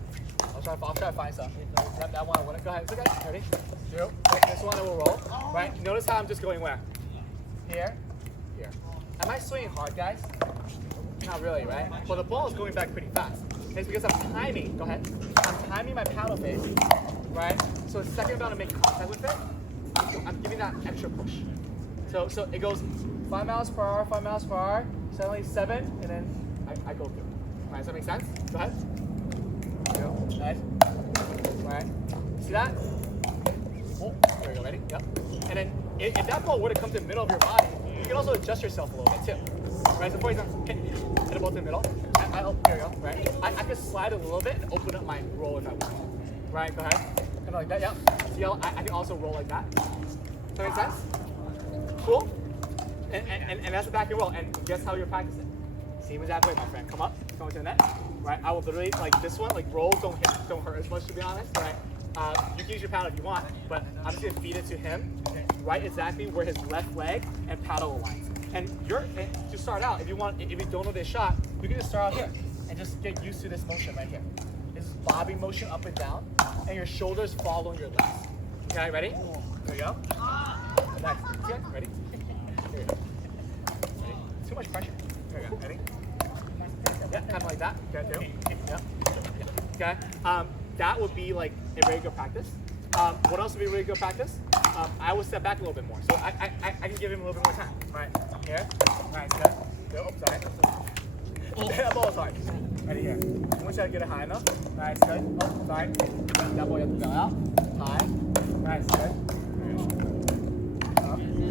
I'll try to find some. That one I want to. Go ahead. It's okay. Ready? Zero. Right. This one I will roll. Right. Notice how I'm just going where? Here. here. Am I swinging hard, guys? Not really, right? Well, the ball is going back pretty fast. And it's because I'm timing, go ahead. I'm timing my paddle face, right? So the second I'm about to make contact with it, I'm giving that extra push. So it goes 5 miles per hour, 5 miles per hour, suddenly 7, and then I go through. Right, does that make sense? Go ahead. There you go. Nice. Right. See that? Oh, there we go, ready? Yep. And then if that ball were to come to the middle of your body, you can also adjust yourself a little bit too. Right, so for example, hit the ball to the middle. Here we go, right? I can slide a little bit and open up my roll if I want. Right, go ahead. Kind of like that, yep. See how I can also roll like that. Does that make sense? Cool? And that's the back and roll. And guess how you're practicing? Same exact way, my friend. Come up, come to the net. Right, I will literally, like this one, like roll, don't hurt as much to be honest, right? You can use your paddle if you want, but I'm just gonna feed it to him, right exactly where his left leg and paddle aligns. And to start out, if you don't know this shot, you can just start out here and just get used to this motion right here. This is bobbing motion up and down, and your shoulders following your legs. Okay, ready? Here we go. Next. Okay, ready? Here we go. Ready? Too much pressure. Here we go. Ready? Yeah, kind of like that. Okay, too. Yeah. Okay. That would be like a very good practice. What else would be really good practice? I would step back a little bit more. So I can give him a little bit more time. Right. Here. Nice. Good. Good. Oh, sorry. That ball is hard. Right here. I want you to get it high enough. Nice. Good. Oh, sorry. That ball you have to go out. High. Nice. Good.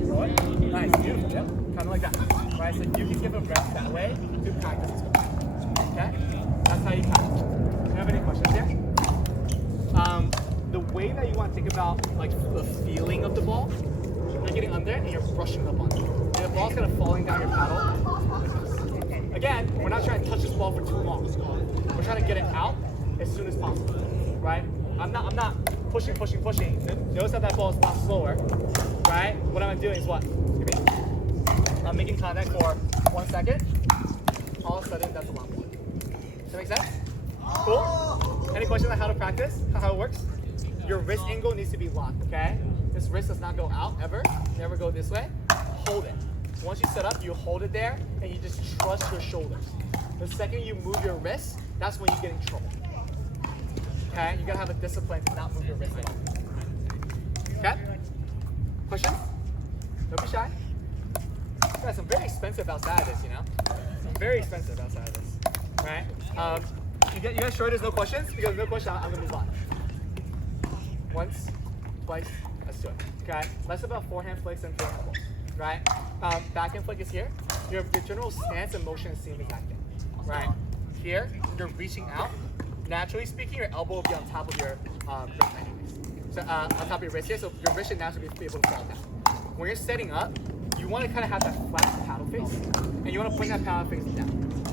Roll it. Nice. Beautiful. Yep. Kind of like that. Right. So you can give a rest that way to practice as well. Okay. That's how you practice. Do you have any questions here? The way that you want to think about like the feeling of the ball, you're getting under it and you're brushing up on it. And the ball's kind of falling down your paddle. Again, we're not trying to touch this ball for too long. We're trying to get it out as soon as possible, right? I'm not pushing. Notice that ball is a lot slower, right? What I'm doing is what? I'm making contact for 1 second. All of a sudden, that's a lot more. Does that make sense? Cool? Any questions on how to practice? How it works? Your wrist angle needs to be locked, okay? This wrist does not go out ever. Never go this way. Hold it. Once you set up, you hold it there and you just trust your shoulders. The second you move your wrist, that's when you get in trouble. Okay? You gotta have a discipline to not move your wrist at all. Okay? Questions? Don't be shy. Guys, I'm very expensive outside of this, you know? I'm very expensive outside of this. Right? You guys sure there's no questions? Because no questions, I'm gonna move on. Once, twice, let's do it. Okay? Less about forehand flicks and forehand balls. Right? Backhand flick is here. Your general stance and motion is the same exact thing. Right? Here, you're reaching out. Naturally speaking, your elbow will be on top of your wrist anyways. So on top of your wrist here, so your wrist should naturally be able to fall down. When you're setting up, you want to kind of have that flat paddle face, and you want to bring that paddle face down.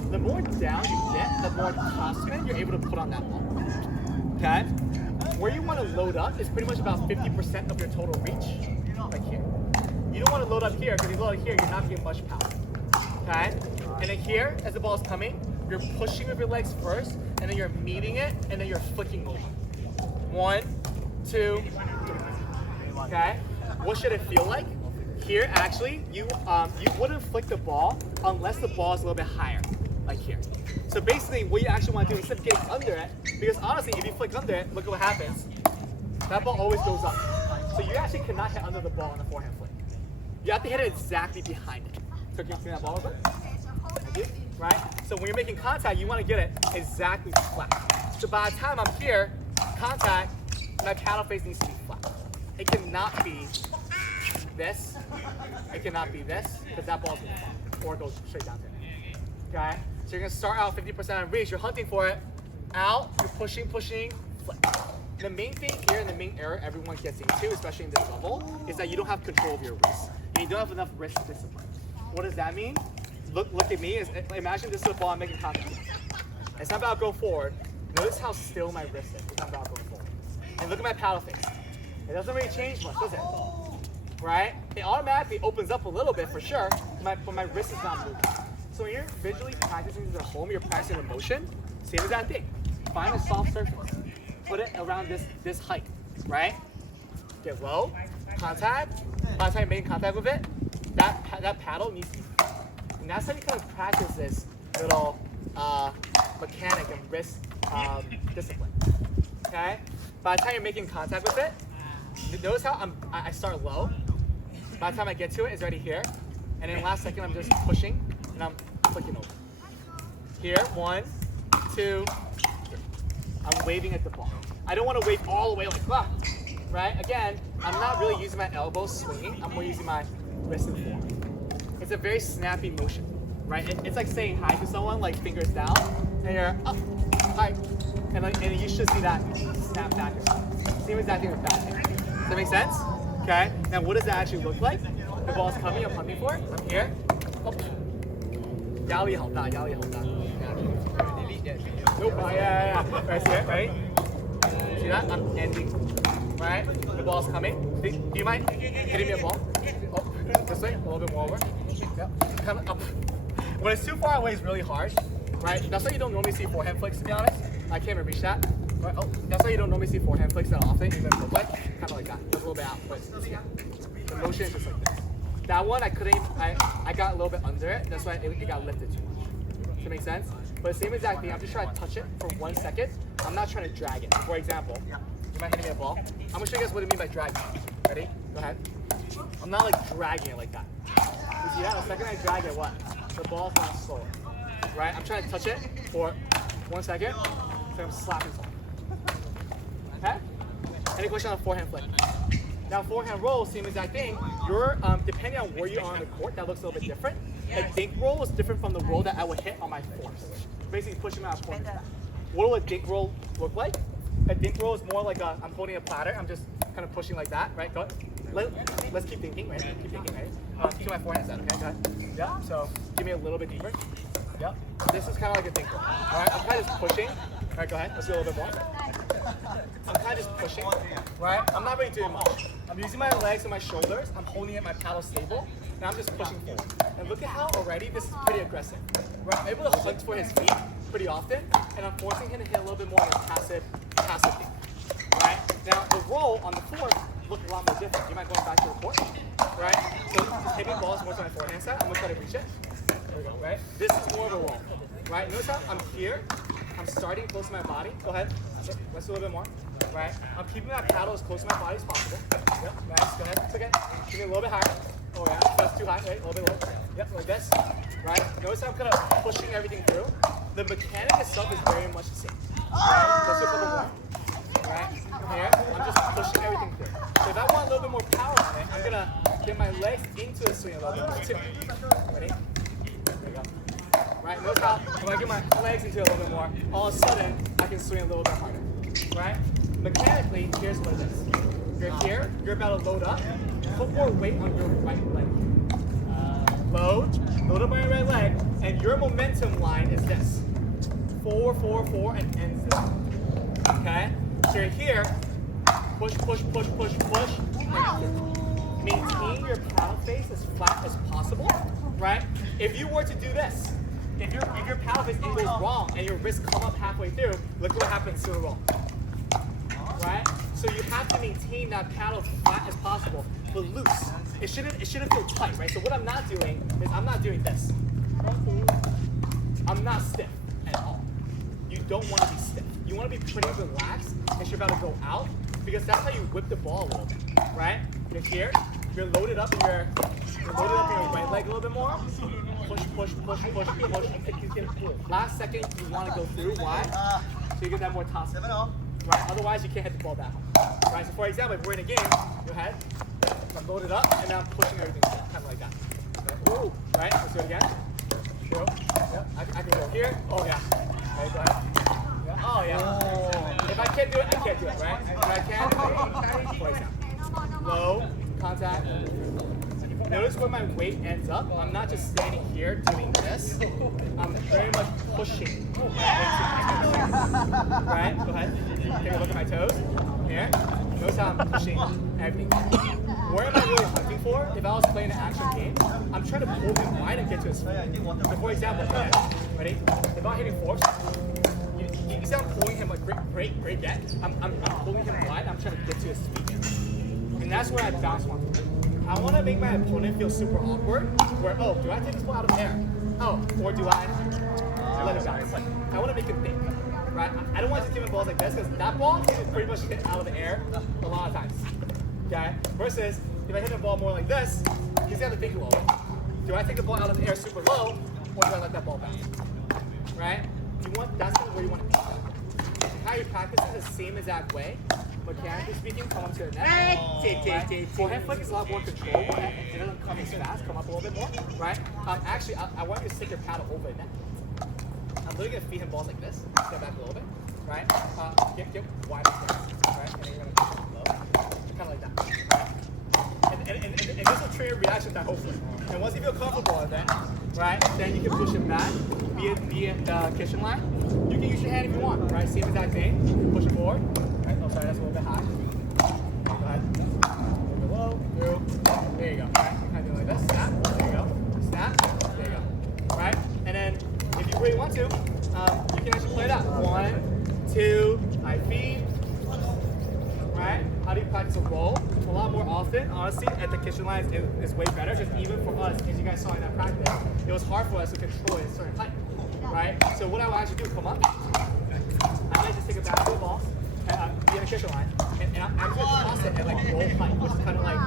The more down you get, the more topspin you're able to put on that ball. Okay? Where you want to load up is pretty much about 50% of your total reach, right here. You don't want to load up here, because if you load up here, you're not getting much power. Okay? And then here, as the ball is coming, you're pushing with your legs first, and then you're meeting it, and then you're flicking over. 1, 2, 3. Okay? What should it feel like? Here, actually, you wouldn't flick the ball unless the ball is a little bit higher, like here. So basically, what you actually want to do instead of getting under it, because honestly, if you flick under it, look at what happens. That ball always goes up. So you actually cannot hit under the ball on a forehand flick. You have to hit it exactly behind it. So can you bring that ball over? Thank you. Right? So when you're making contact, you want to get it exactly flat. So by the time I'm here, contact, my paddle face needs to be flat. It cannot be this. It cannot be this, because that ball's going to fall, or it goes straight down to it. Okay? So you're going to start out 50% on reach. You're hunting for it. Out, you're pushing, flick. The main thing here, and the main error everyone gets into, especially in this level, is that you don't have control of your wrist. And you don't have enough wrist discipline. What does that mean? Look at me. Imagine this is a ball I'm making contact with. It's not about go forward. Notice how still my wrist is. It's not about going forward. And look at my paddle face. It doesn't really change much, does it? Right? It automatically opens up a little bit for sure, but my wrist is not moving. So when you're visually practicing this at home, you're practicing the motion, same as that thing. Find a soft surface. Put it around this height, right? Get low, contact. By the time you're making contact with it, that paddle needs to be, and that's how you kind of practice this little mechanic and wrist discipline. Okay? By the time you're making contact with it, notice how I start low. By the time I get to it, it's already here. And then last second, I'm just pushing and I'm flicking over. Here, 1, 2, 3. I'm waving at the ball. I don't want to wave all the way like that, right? Again, I'm not really using my elbows swinging. I'm more using my wrist and forearm. It's a very snappy motion, right? It's like saying hi to someone, like fingers down, and you're up, hi, and you should see that snap back. Same exact thing with that. Does that make sense? Okay. Now, what does that actually look like? The ball's coming. I'm hunting for it. I'm here. Oh. 压力好大，压力好大。Nope. Yeah. Right, see it? Ready? See that? I'm ending. Right? The ball's coming. Do you mind hitting me a ball? Oh, this way. A little bit more over. Yep. Kind of up. When it's too far away, it's really hard. Right? That's why you don't normally see forehand flicks, to be honest. I can't even reach that. Right? Oh, that's why you don't normally see forehand flicks that often, even look like. Kind of like that. Just a little bit out. But the motion is just like this. That one, I couldn't, I got a little bit under it. That's why it got lifted too much. Does that make sense? But the same exact thing, I'm just trying to touch it for 1 second. I'm not trying to drag it. For example, you might hit me a ball. I'm gonna show you guys what I mean by dragging. Ready? Go ahead. I'm not like dragging it like that. You see that? The second I drag it, what? The ball's not slower. Right? I'm trying to touch it for 1 second. So I'm slapping something. Okay? Any question on the forehand flick? Now forehand roll, same exact thing. You're depending on where you are on the court, that looks a little bit different. A dink roll is different from the roll that I would hit on my force. Basically pushing my opponent back. What will a dink roll look like? A dink roll is more like I'm holding a platter. I'm just kind of pushing like that, right? Go ahead. Let's keep thinking, right? Keep thinking, right? Keep my forehand set, okay? Go ahead. Yeah. So give me a little bit deeper. Yep. This is kind of like a dink roll. All right. I'm kind of just pushing. All right. Go ahead. Let's do a little bit more. I'm kind of just pushing, right? I'm not really doing much. I'm using my legs and my shoulders. I'm holding it, my paddle stable, and I'm just pushing forward. And look at how already this is pretty aggressive. Right? I'm able to hunt for his feet pretty often, and I'm forcing him to hit a little bit more of a passive thing. Right? Now, the roll on the court look a lot more different. You might go back to the court, right? So hitting balls more to my forehand side. I'm gonna try to reach it. There we go, right? This is more of a roll, right? Notice how I'm here. I'm starting close to my body. Go ahead. Let's do a little bit more. Right? I'm keeping that paddle as close to my body as possible. Yep, nice. Go ahead. It's okay. Give me a little bit higher. Oh yeah, that's too high. Right? A little bit low. Yep, like this. Right? Notice how I'm kind of pushing everything through. The mechanic itself is very much the same. Right? Let's do a couple more. Right? From here, I'm just pushing everything through. So if I want a little bit more power on it, I'm gonna get my legs into the swing a little bit more too. Ready? There we go. Right? Notice how when I get my legs into it a little bit more, all of a sudden I can swing a little bit harder. Right? Mechanically, here's what it is. You're here, you're about to load up, put more weight on your right leg. Load up on your right leg, and your momentum line is this. 4, 4, 4, and ends this. Okay? So you're here, push, and maintain your paddle face as flat as possible, right? If you were to do this, if your paddle face angles wrong and your wrists come up halfway through, look what happens to the roll. Right? So you have to maintain that paddle as flat as possible, but loose. It shouldn't feel tight, right? So what I'm not doing is I'm not doing this. I'm not stiff at all. You don't want to be stiff. You want to be pretty relaxed as you're about to go out, because that's how you whip the ball a little bit, right? You're here, you're loaded up in your right leg a little bit more. Push. Last second you want to go through. Why? So you get that more toss. Right? Otherwise, you can't hit the ball that hard. Right? So, for example, if we're in a game, go ahead. I'm loaded up, and now I'm pushing everything kind of like that. Okay. Ooh. Right? Let's do it again. Go. Yep. I can go here. Oh, yeah. Okay, go ahead. Yeah. Oh, yeah. If I can't do it, I can't do it, right? If I can, for example. Low, contact. Notice where my weight ends up. I'm not just standing here doing this. I'm very much pushing. Right? Go ahead. Take a look at my toes. Here. Notice how I'm pushing everything. Where am I really hunting for? If I was playing an actual game, I'm trying to pull him wide and get to his feet. So for example, ready? If I'm hitting force, you see I'm pulling him like great get. I'm pulling him wide. I'm trying to get to his feet. And that's where I bounce one. I want to make my opponent feel super awkward. Where, oh, do I take this ball out of the air? Oh, or do I let it bounce? Like, I want to make him think, right? I don't want to give him balls like this because that ball is pretty much hit out of the air a lot of times. Okay? Versus if I hit a ball more like this, he's gonna have to think a little bit. Do I take the ball out of the air super low, or do I let that ball bounce? Right? That's kind of where you want to be. How you practice it the same exact way. Mechanically speaking, come up to the net. Forehand flick is a lot more controllable and it doesn't come as fast, come up a little bit more, right? Actually, I want you to stick your paddle over the net. I'm literally going to feed him balls like this, step back a little bit, right? Get wide stance, right? And then you're going to push him low, kind of like that, right? And this will trigger reaction time, hopefully. And once you feel comfortable with that, right, then you can push him back, be it the kitchen line. You can use your hand if you want, right? Same exact thing. You can push it forward. Right? Oh, sorry, that's a little bit high. Go ahead. A little bit low, through. There you go. Right? You kind of do it like this. Snap. There you go. Snap. There you go. Right? And then, if you really want to, you can actually play it out. 1, 2, I feed. Right? How do you practice a roll? A lot more often, honestly, at the kitchen lines is way better. Just even for us, as you guys saw in that practice, it was hard for us to control it a certain height. Right? So what I will actually do, come up. I might just take a back to the ball, and be in a kitchen line, and I'm going to toss it at like roll height, which is kind of like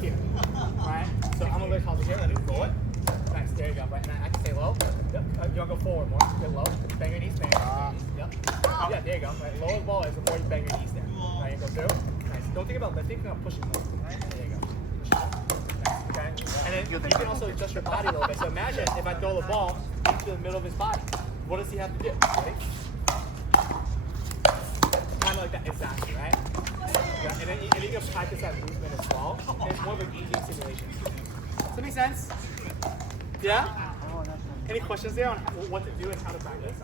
here. Right? So I'm going to toss it here, let it roll it. Nice, there you go. Right? And I can stay low. Yep. You want to go forward more. Get low. Bang your knees, bang your knees. Yep. Yeah, there you go. Right? Lower the ball is the more you bang your knees there. Right? You go through. Nice. Don't think about lifting, think about pushing. Right? There you go. Push it. Nice. Okay? And then you can also adjust your body a little bit. So imagine if I throw the ball into the middle of his body. What does he have to do? Right? Kind of like that, exactly, right? Yeah, and then you can practice that movement as well. And it's more of an easy simulation. Does that make sense? Yeah? Any questions there on what to do and how to practice?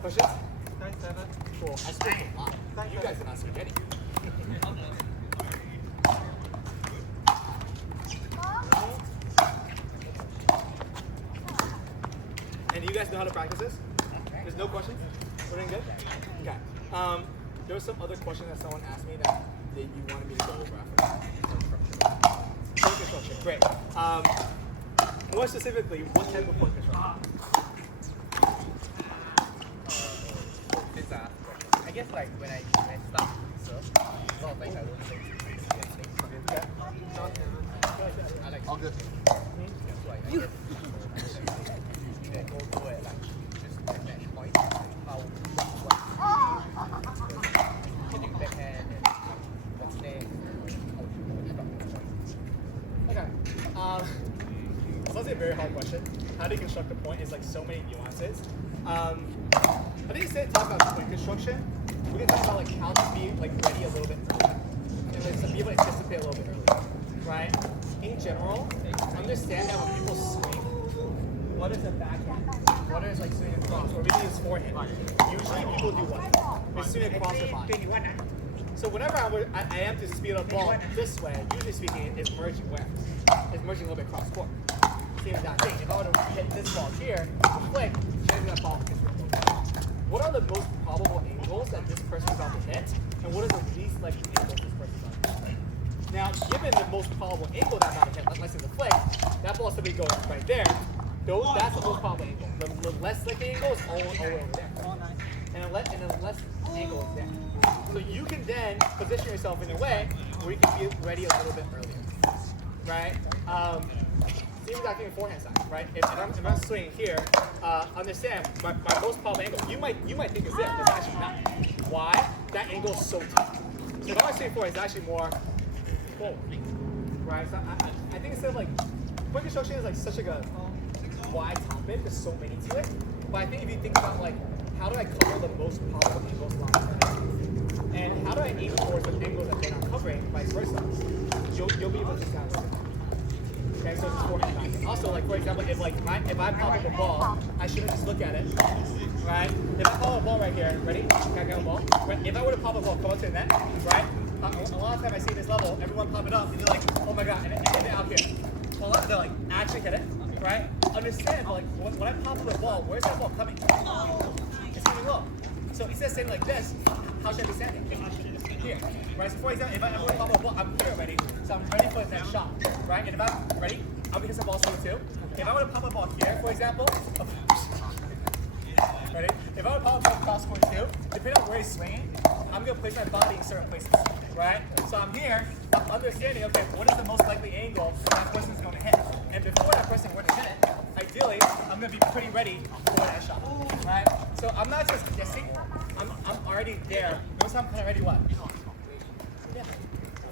Questions? Cool. I spoke a lot. You guys are not spaghetti. And do you guys know how to practice this? There's no questions? We're doing good? Okay. There was some other question that someone asked me that you wanted me to go over after. Point construction, great. More specifically, what type of point construction? I guess like when I start to serve, a lot of things I don't think. Okay. I like All good. so like I guess then go to it like just like match point, how hitting backhand and what's next, how to construct the point. Okay. It's honestly a very hard question. How do you construct a point? It's like so many nuances. I think instead of talking about point construction, we can talk about like how to be like ready a little bit earlier. And like to be able to anticipate a little bit earlier. Right? In general, understand that when people swing, what is a backhand? What is like swinging across? Or maybe it's forehand. Usually people do what? They swing across their body. So whenever I am to speed up ball this way, usually speaking, it's merging where? It's merging a little bit cross court. Same exact thing. If I were to hit this ball here, flick, changing that ball is really low. What are the most probable angles that this person is about to hit? And what is the least likely angle this person is about to hit? Now, given the most probable angle that I'm about to hit, let's say the flick, that ball is going to be going right there. That's the most probable angle. The less likely angle is all the way over there. And the less angle is there. So you can then position yourself in a way where you can be ready a little bit earlier, right? Same exact thing in forehand side, right? If I'm swinging here, understand my most probable angle. You might think it's this, but it's actually not. Why? That angle is so tight. So if I'm swinging forward, it's actually more forward, right? So I think instead of like point construction is like such like a wide topic. There's so many to it. But I think if you think about like how do I cover the most probable angles long term, and how do I aim towards the angles that they're not covering, vice versa, you'll be able to kind of work it out. Okay, so it's forehand timing. Also, like for example, if I pop up a ball, I shouldn't just look at it, right? If I pop up a ball right here, ready? Can I get a ball? Right? If I were to pop a ball, come up to the net, right? A lot of time I see this level, everyone pop it up, and they're like, oh my god, and they're out here. A lot of they're like, actually hit it, right? Understand, like when I pop up the ball, where's that ball coming? It's coming low. So instead of saying like this, how should I be standing? Here, right? So for example, if I want to pop a ball, I'm here already, so I'm ready for the next shot, right? And if I'm ready, I'm gonna hit some balls here too. If I want to pop a ball here, for example, ready? If I want to pop a ball across court too, depending on where he's swinging, I'm gonna place my body in certain places, right? So I'm here, I'm understanding, okay, what is the most likely angle that person's gonna hit? And before that person were to hit it, ideally, I'm gonna be pretty ready for that shot, right? So I'm not just guessing, I'm already there. Notice I'm kind of ready what? Yeah,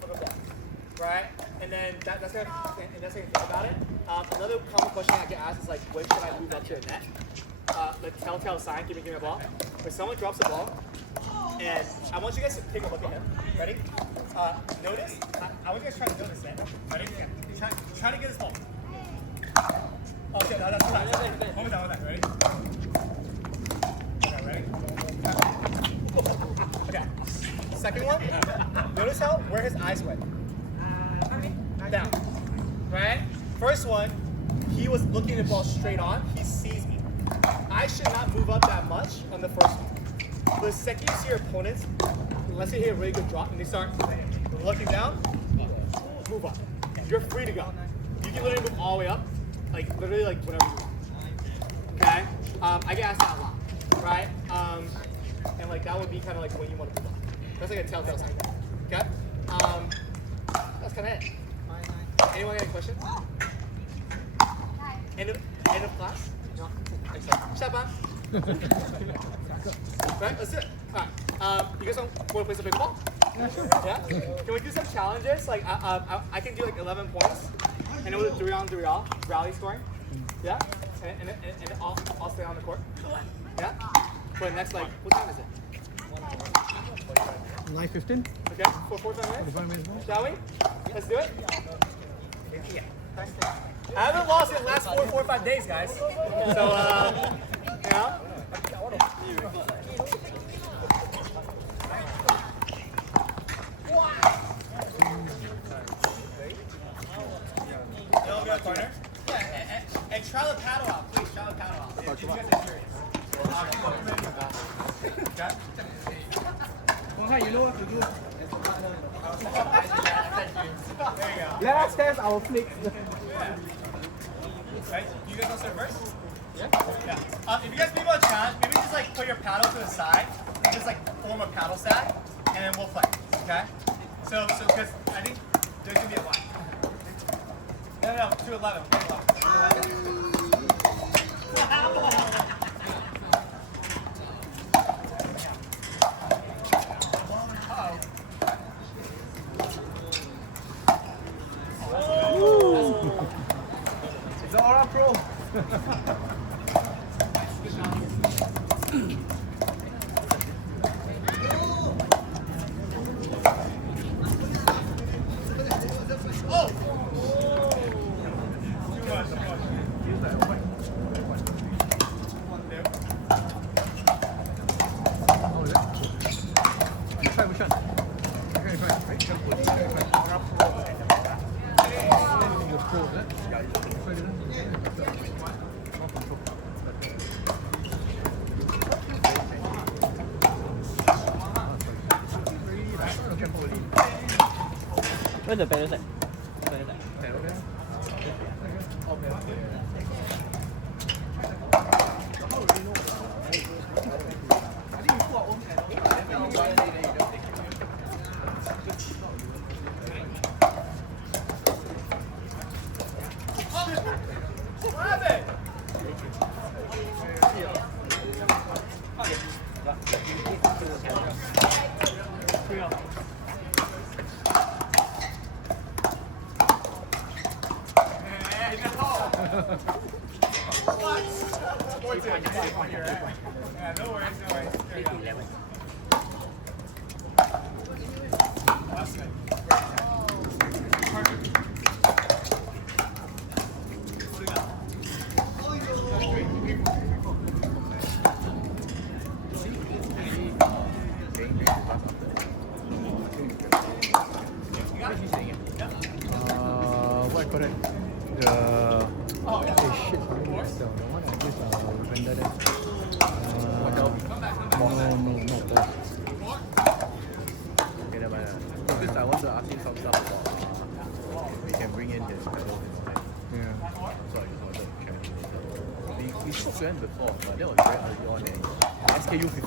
for the ball, right? And then that's how you think about it. Another common question I get asked is like, when should I move up to the net? The telltale sign, give me a ball. When someone drops the ball, and I want you guys to take a look at him. Ready? Notice. I want you guys to try to notice it. Ready? Try to get this ball. Okay, no, that's fine. One more time. Ready? Okay, ready? Okay. Second one. Notice where his eyes went. Down. Right? First one, he was looking the ball straight on. He sees me. I should not move up that much on the first one. The second you see your opponents, unless they hit a really good drop and they start looking down, move up. You're free to go. You can literally move all the way up, like literally like whatever you want. Okay? I get asked that a lot, right? And like that would be kind of like when you want to move up. That's like a telltale sign. Okay? That's kind of it. Anyone got any questions? End of class? No. Shut up. Right, let's do it. Alright. You guys want to play some ping pong? Yeah? Can we do some challenges? Like I can do like 11 points. And we'll do 3-on, 3-off, rally scoring. Yeah? And I'll stay on the court. Yeah? For the next, like, what time is it? 9:15. Okay, for 45 minutes? Shall we? Let's do it. I haven't lost in the last 4 or 5 days, guys. So, yeah. Corner. Yeah, and try the paddle out, please. Try the paddle out. If you guys are curious. You know what to do. There you go. Let us test our flick. Yeah. Right? You guys want to start first? Yeah. Yeah. If you guys need a challenge, maybe just like put your paddle to the side and just like form a paddle stack, and then we'll play. Okay? So because I think there's gonna be a line. No, 211. 211. Zora Pro. Oh, is it? You try which one? Okay, try. Your pro, is it? Try this one. Where's the pedal set? Yeah, no worries. There you go. That's good. Perfect. What correct? The Oh, yeah. shit. The one I use render there. No, not that. get pedal, Yeah. so I just wanted to check it later. We spoke to them before, but that was very early on and SKU 50.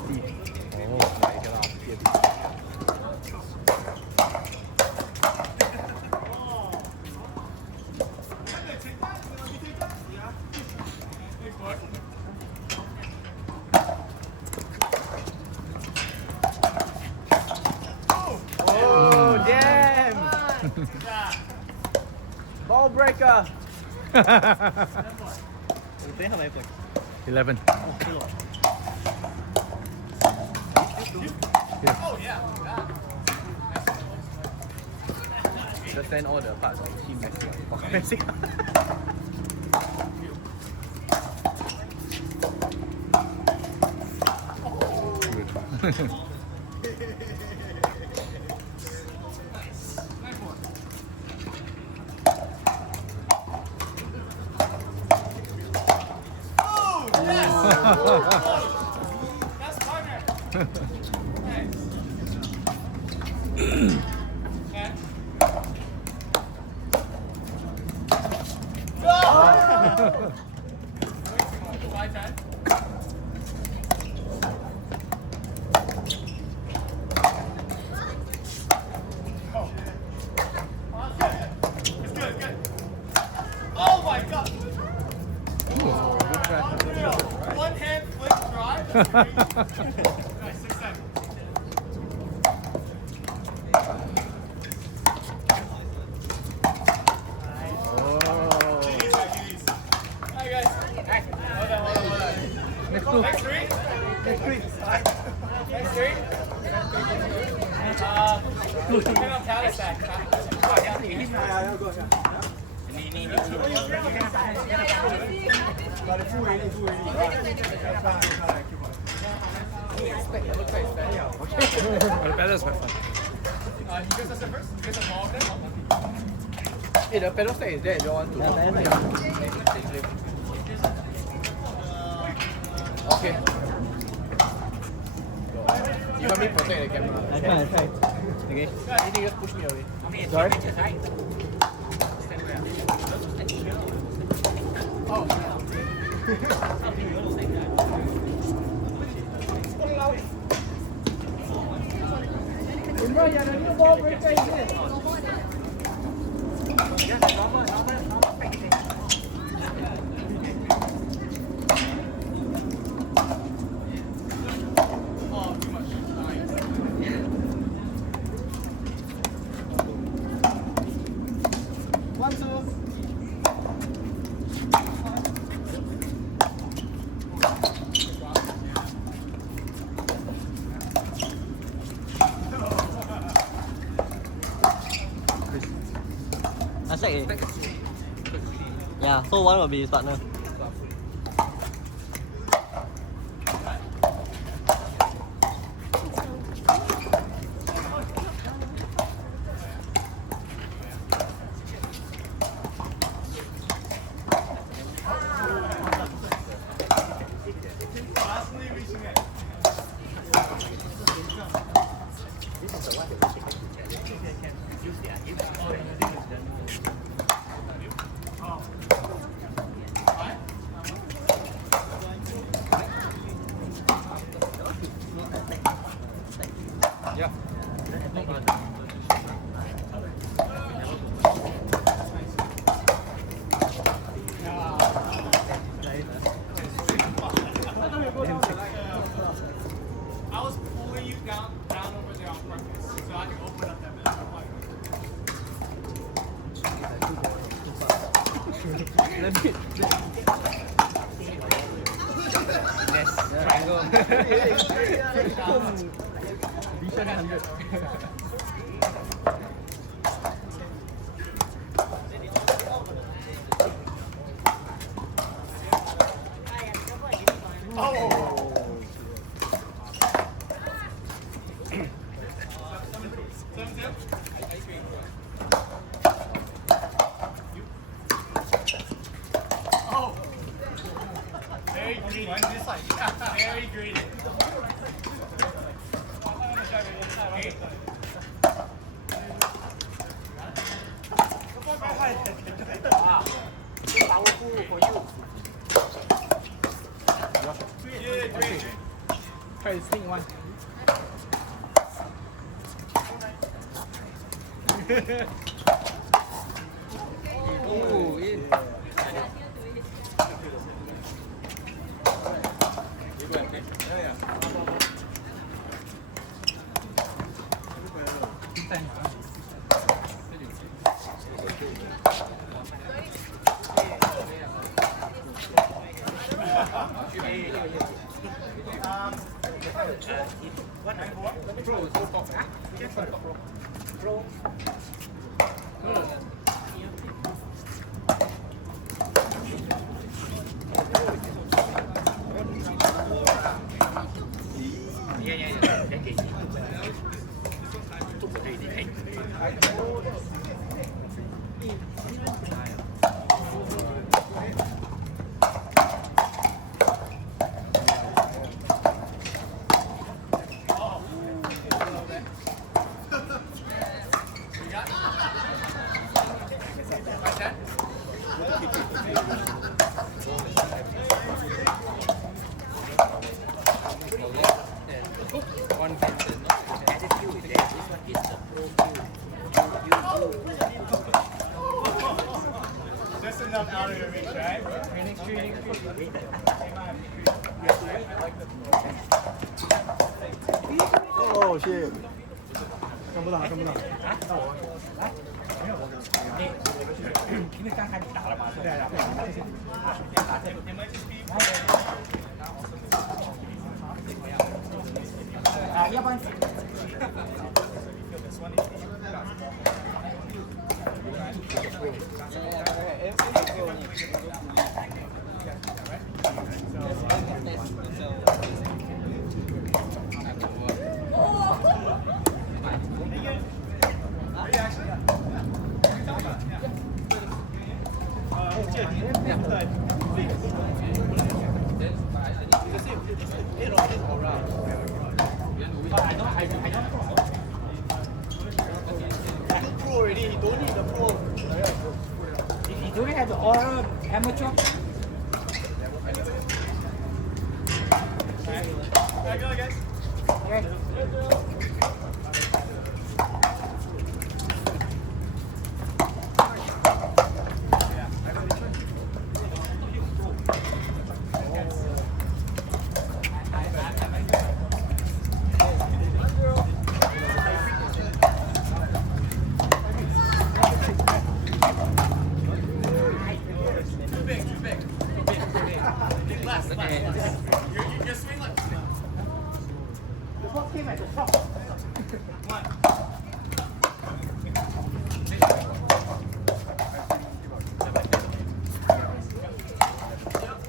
Oh. Like, okay lah, 50 a bit. Oh, damn! Ball breaker! You play how many points? 11. Oh, too low. Oh yeah. Just send all the parts of Team Messi. Good. That's partner. Nice. Okay. Wide time. Oh. It's good, good. Oh my god. Unreal. One hand flick drive. That's crazy. Nice, 6 seconds. Hi guys. Hold on. Next group. Next three. Next three. Depend on counter stack. But the pedals quite fun. You guys are first? You guys are more of them? Hey, the pedal stack is there if you want to. Yeah, there, there. Okay. You help me protect the camera. I try. Okay. You need to just push me away. Sorry? Oh, too much. One, two. That's it. Yeah, so one will be his partner. Constantly reaching it. Yeah. I was pulling you down over there on purpose, so I can open up that middle. Vision 100. Oh! Very greedy. Very greedy. Powerful for you. Try to sting one. Oh, in. Just enough out of your reach, right? Oh shit. 看不到，看不到。要不然。Pro already, he don't need the pro. He don't have the oral amateur. Alright, go guys. Okay. You're swing like the ball came at the top. Come on.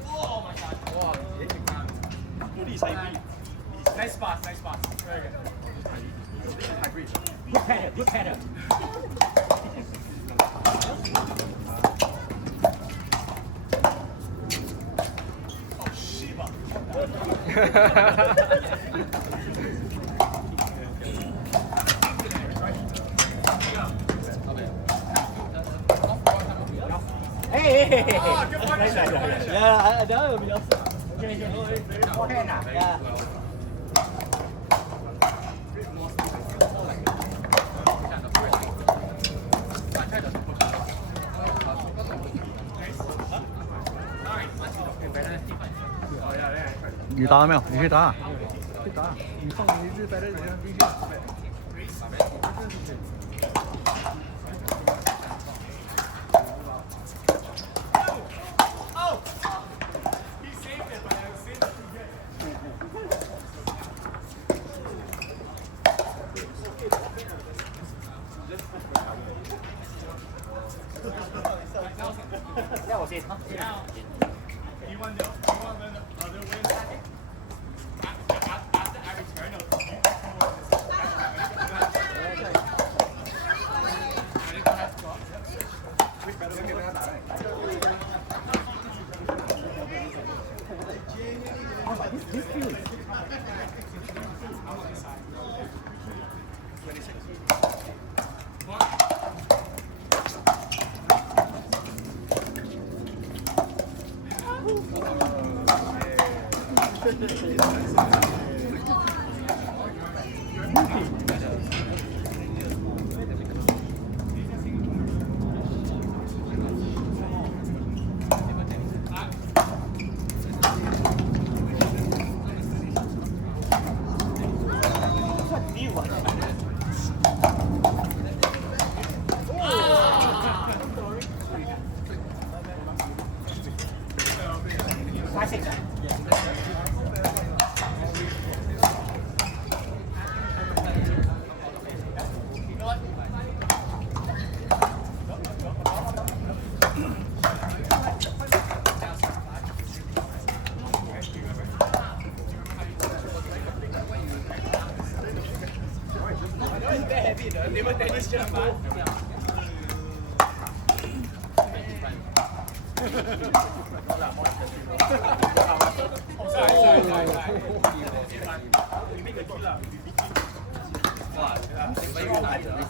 Oh my god. Nice spots, nice spots. Very good. Good pattern, good pattern. Hey! Oh, good one. Yeah, I know it'll be awesome. Forehand now. Yeah.你打了没有？你去打，去打。你放你是在这里面必须。Oh! He saved it, but I was saved it too good. 要我先啊。You want the other way second? After I return, this feels.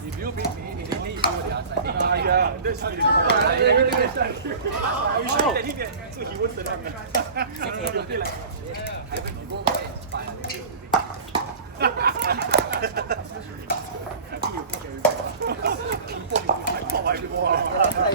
If you beat me, it only you the other side. Yeah, that's how you do it. So he won't turn up. He'll be like, If you go back and spy, I think you will be. oh my god.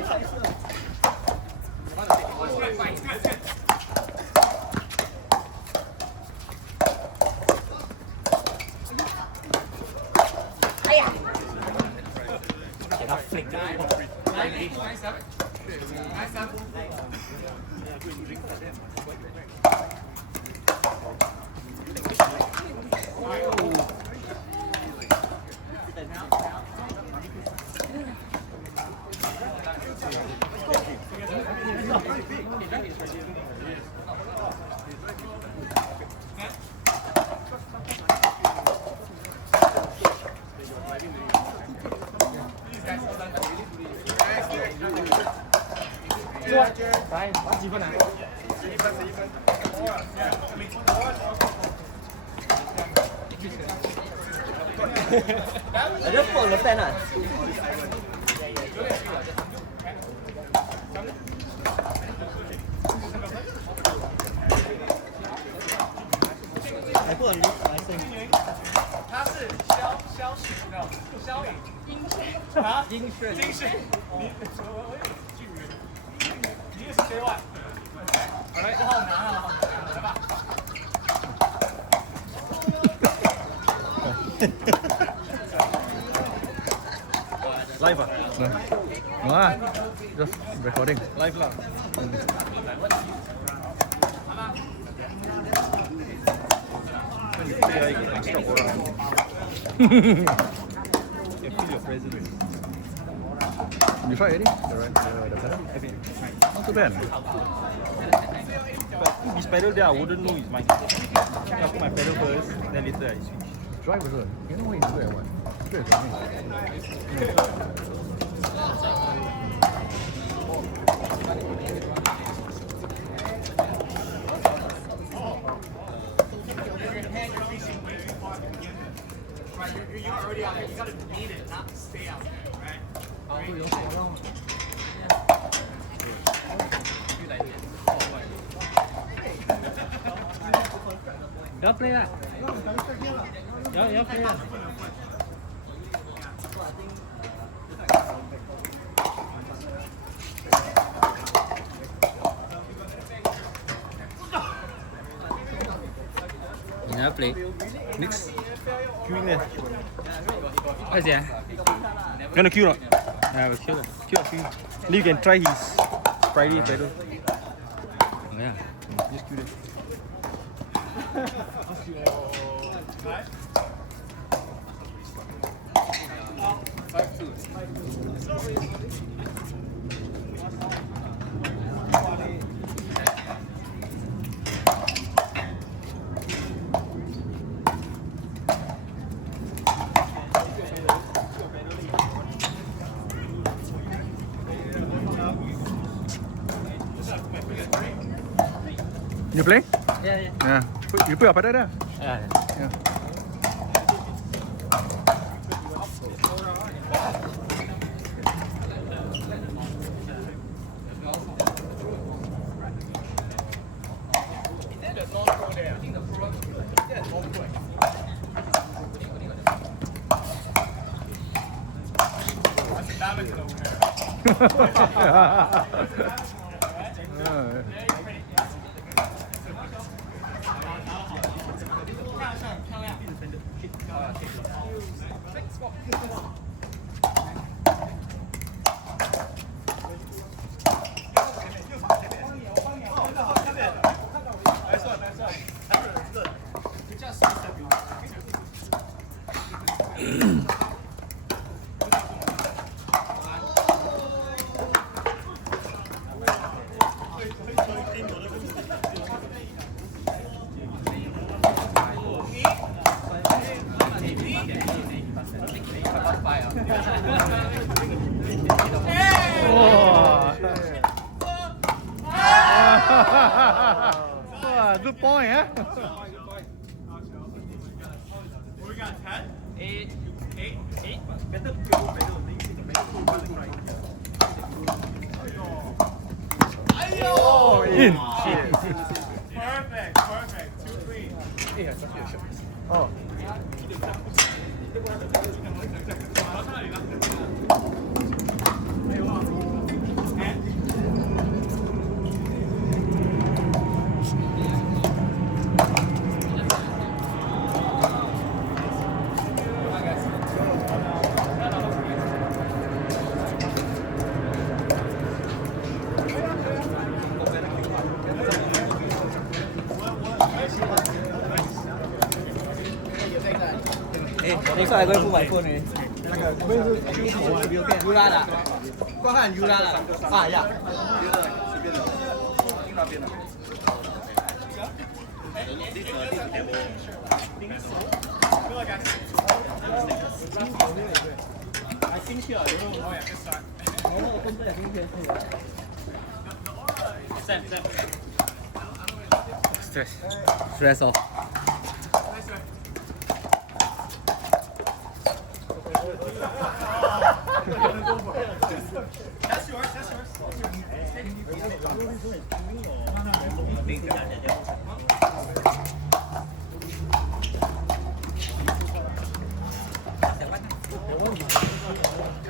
I just put on the fan. I put on this, I think. 他是肖许的肖颖金炫你什么你也是 J1 好来好难啊好难来吧 Live ah? No lah, just recording. Live lah. When you play, you get extra aura. You can feel your presence. You try already? The pedal? Not too bad. But this pedal there, I wouldn't know it's mine. I put my pedal first, then later I switch. Drive also. You know what you do at what? You do at something. Right, you're already out there. You gotta beat it, not stay out there, right? Y'all play that. Y'all play that. You never play. Next. Queuing there. What is it? You want to queue or not? Yeah, we'll queue. Queue. Then you can try his Friday pedal. Oh, yeah. Just queue there. You play? Yeah. Yeah. You put your pedal there. Yeah. Yeah. There's no pro there. Wow, good point, huh? We got 10? 8. 8? 8? Oh, in. Perfect, perfect. 2 clean. Oh. Hey, next time I go and put my phone in. Yura 的，光看 Yura 的啊呀。Stress off. That's yours, that's yours.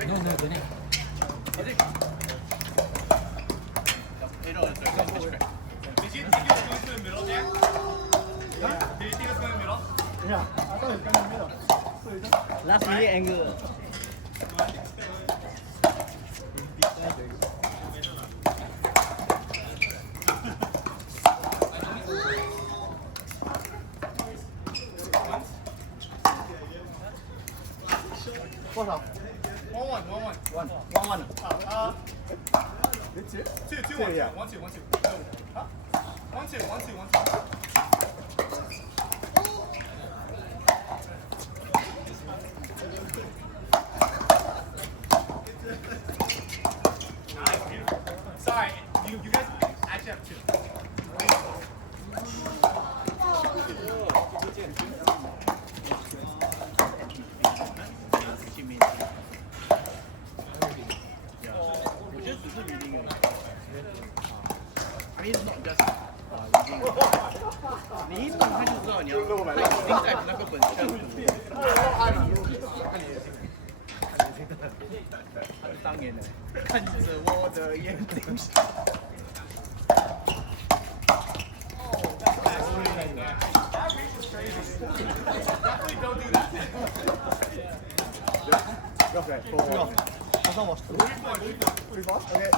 No, no, don't have. Did you think it was going to the middle there? Huh? Did you think it was going to the middle? Yeah, I thought it was going in the middle. So you just Last minute angle. What's up? 1-1, 1-1. 1-1. It's it? 2-2, Two, yeah. 1-2, 1-2. Huh? 1-2, 1-2, 1-2. Sorry, you guys actually have 2. I mean, it's not just reading. 你一动他就知道你要，他已经在那个本身。当年的看着我的眼睛。Definitely don't do that. Okay, four. That's almost two. 3 balls? Okay.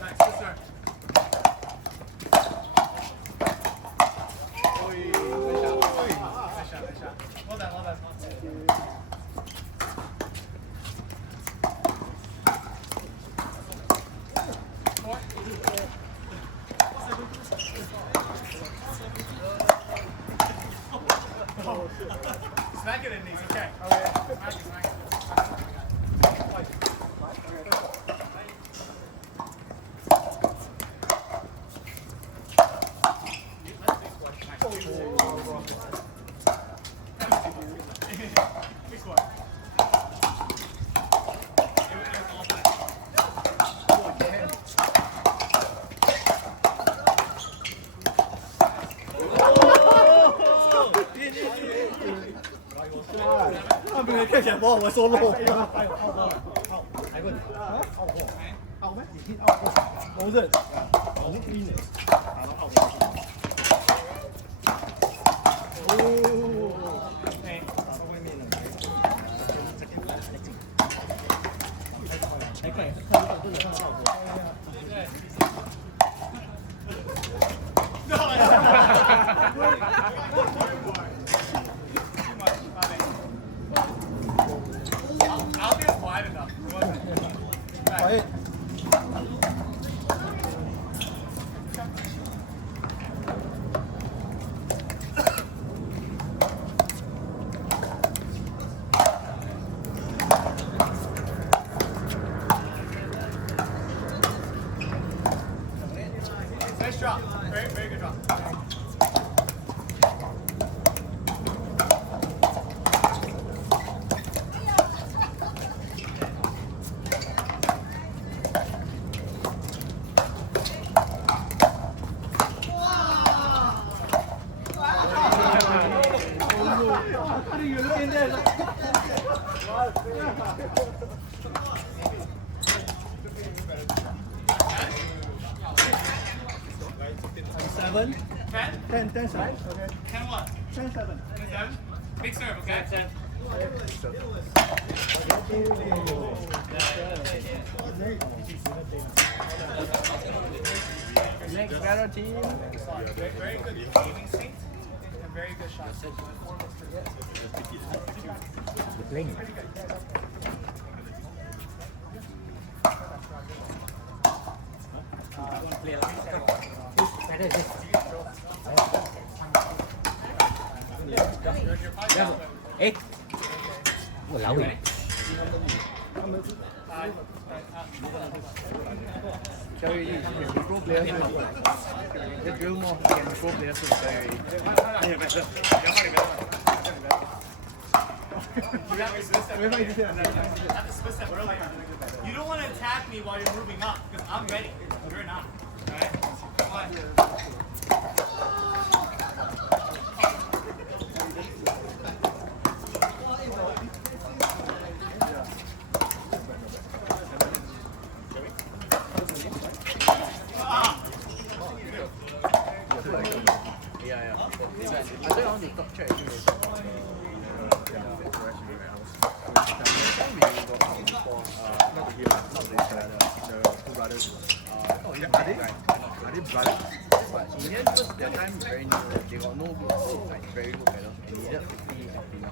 Nice, good start. Nice shot. Well done, well done. Smack it in these, okay. Smack it. Big score. I'm going to catch that ball. We're so low. hit out first. Loaded. Look clean it. Oh. 还可以，看到真的看到好多。I'll be quiet enough. Quiet. Nice drop. Very, very good drop. How do you look in there? Seven? 10? 10 7. Okay. 10 what? 10 7. 10? Big serve, okay? 10. Next battle team. Very good game instinct and very good shots. Playing. Ê. Ủa lẩu rồi. Cherry, you can pro players. Let's drill more. You can pro players with Cherry. You don't want to attack me while you're moving up because I'm ready. You're not. Alright? Come on. Yeah. I think I want to top check anyway. Are they brothers? But in the end, because their time is very new, they got no good, like very good pedals, and they needed 50 something.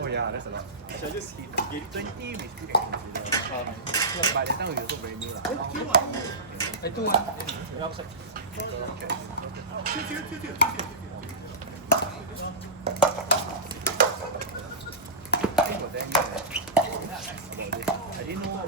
Oh yeah, that's a lot. So I just hit 20 we still can consider. But that time we also very new lah. I think for them, about this. I didn't know what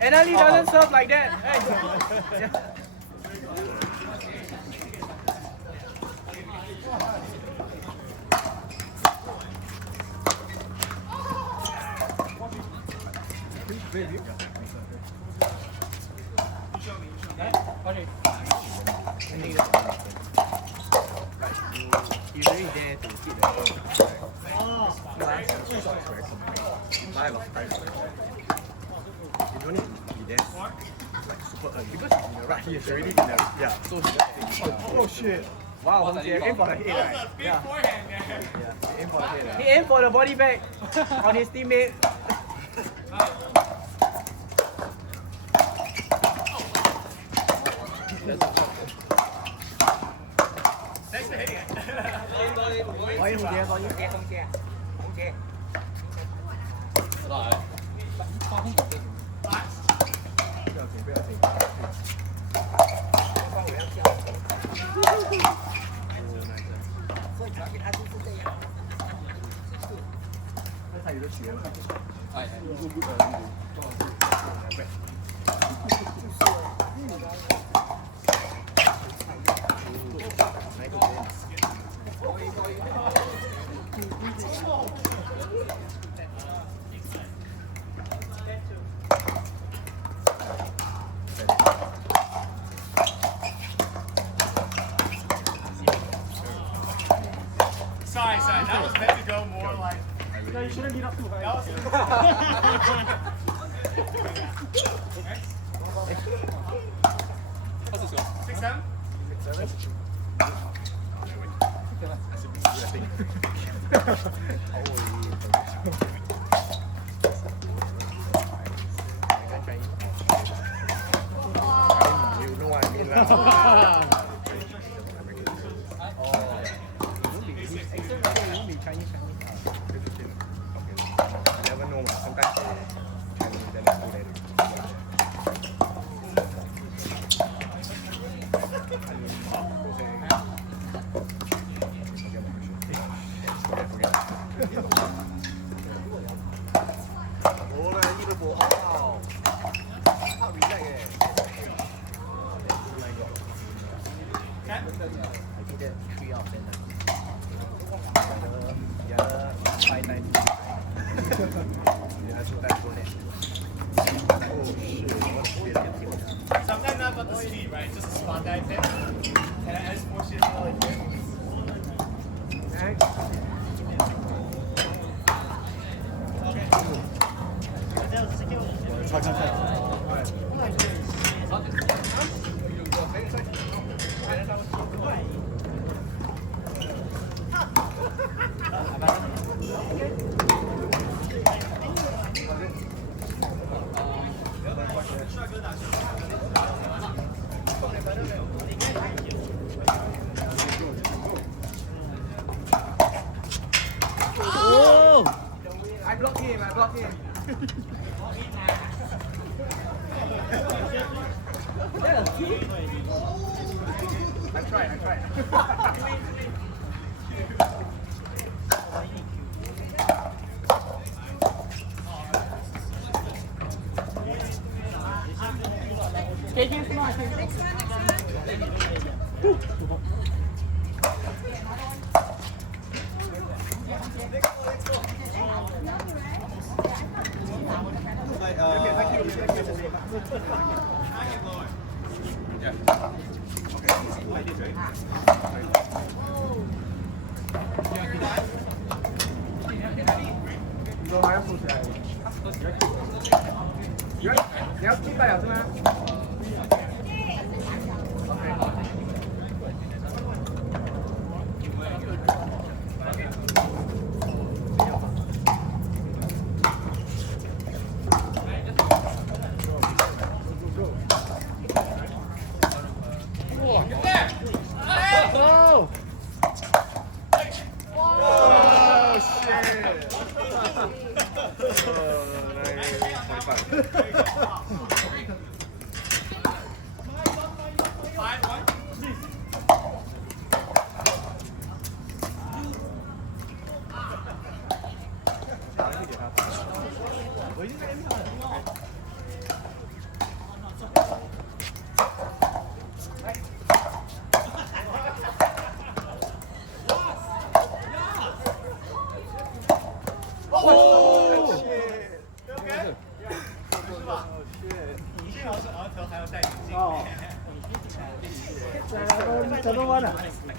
Anali doesn't serve like that. Hey. He's really there to hit the ball. You don't need to be there like super early. Because he's in the right, He's already in the so Oh shit. wow, Hong Jie aim for the head, That was right? a big forehand there. Yeah, aim for the head. He aimed for the body bag on his teammate. Thanks for hitting it. Có Hùng Jie, có Hùng Jie, Hùng Jie. Hùng Jie. Six, seven. You know what I mean, right? Chinese. You never know, sometimes they Chinese then they do Sometimes not about the speed, right? Just a spot that I hit. And I just force you to like hit. I block him. I tried.你说还要收起来？你要击败了是吗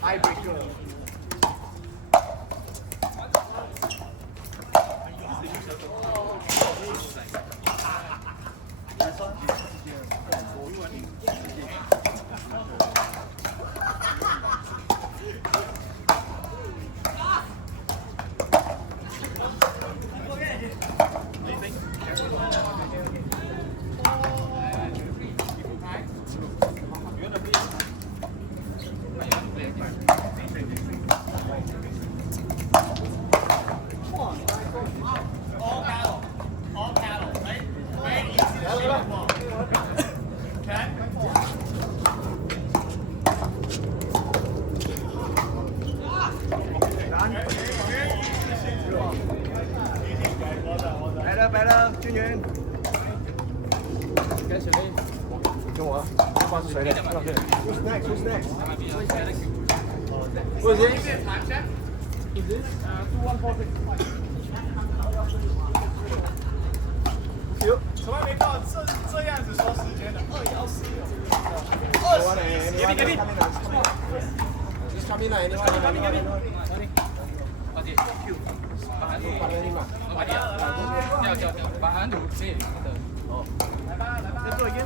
？Icebreaker。All paddle, right? Very easy to shoot the ball. Okay? Better，军员。跟谁？跟我。这把是谁的？Who's next? Who's next? Who's this? Time check. Is this? 2146. 从来没到这样子说时间的Just come in lah, anyone. 快点，掉，把安堵这里的。哦，再做一遍。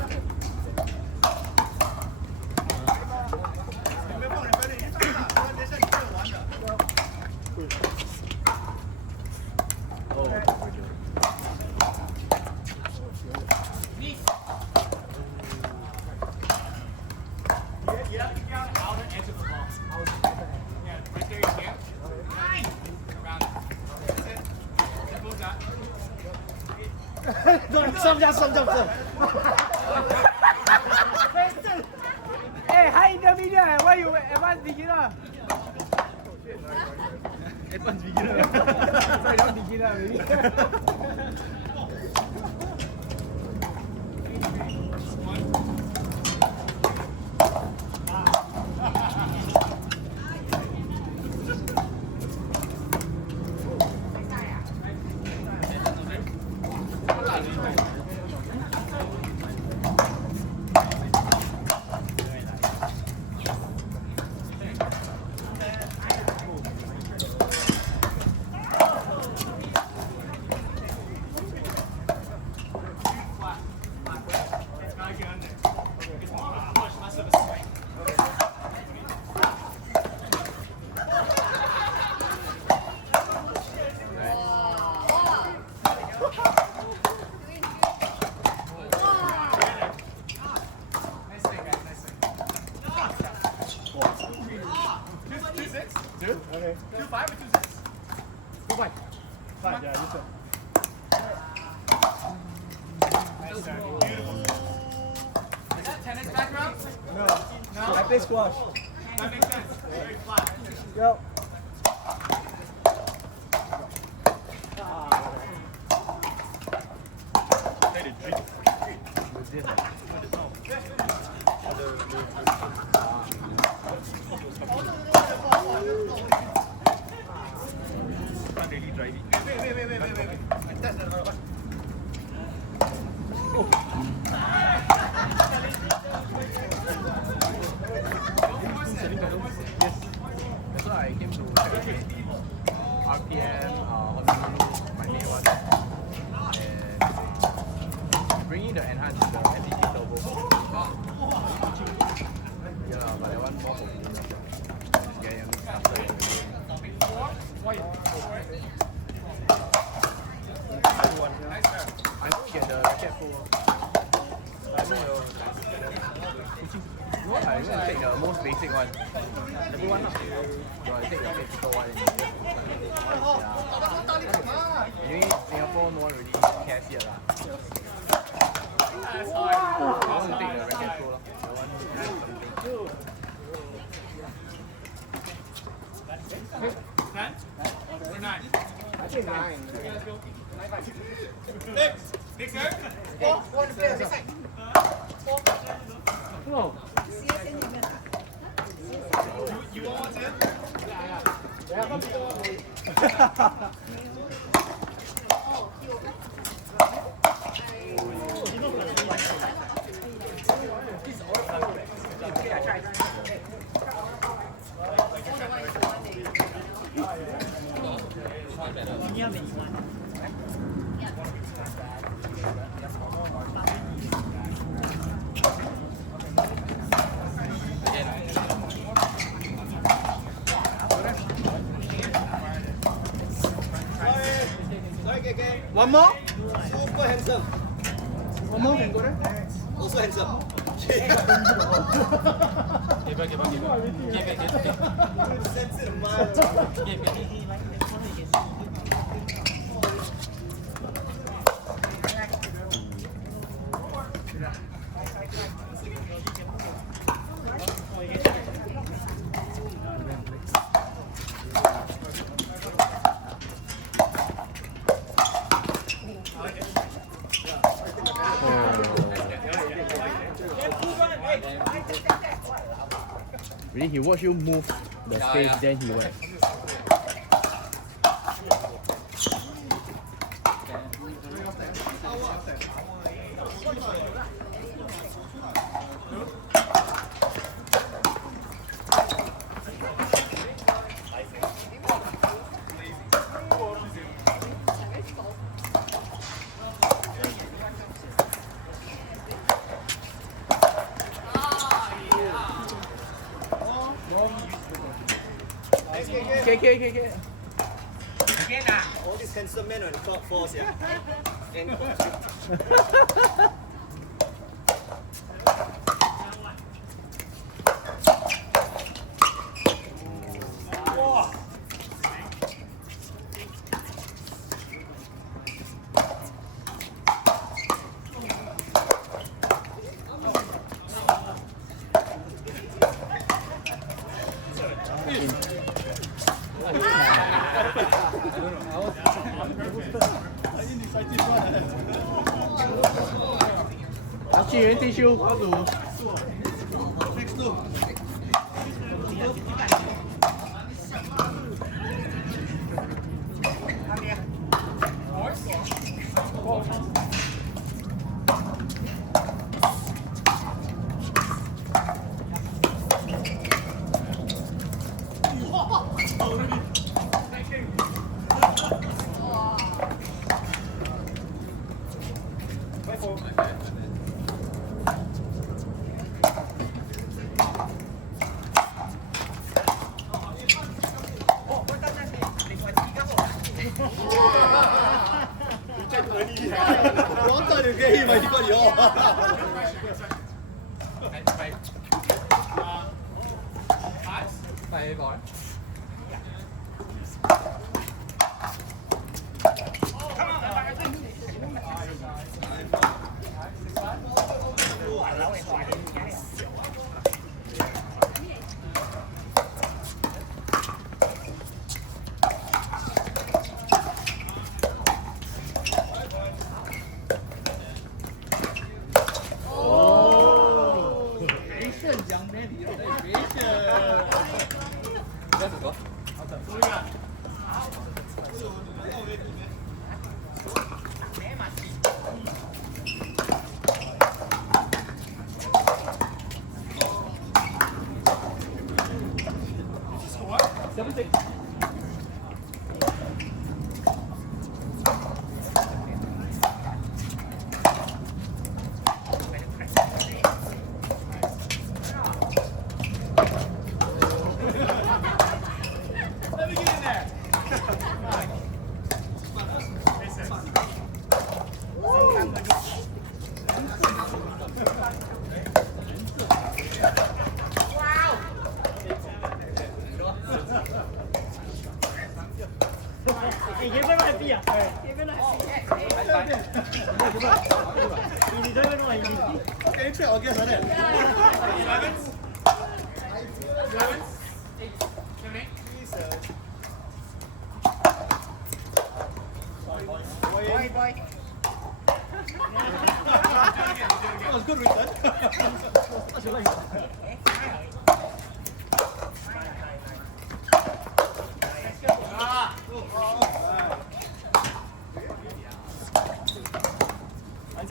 Hey, high intermediate, why you advanced beginner? Advanced beginner. Sorry, not beginner, maybe. Okay. 2-5 or 2-6? 2-5. 5, yeah, you said. Beautiful. Is that tennis background? No. No? I play squash. That makes sense. Very flat. Yo. That's why I came to RPM, Honolulu, my main one, and bringing the enhanced the NTT turbo. Yeah, but I want more for beginners. Just get them started. I want to get the racket full. No, I'm going to take the most basic one. Level 1 up. So I take the technical one. Yeah. Anyway, Singapore, no one really cares here. That's hard. I want to take the racket pro. The one that has something. 10? Or 9? I think 9. Big sir? No. You want one, Tim? One more? Super handsome. One more can go there? Also handsome. Really, he watch you move the space, then he went. K. All these handsome men on the top fours, yeah. And去原地修好赌。我等你嘅，咪呢個樣。Five bar.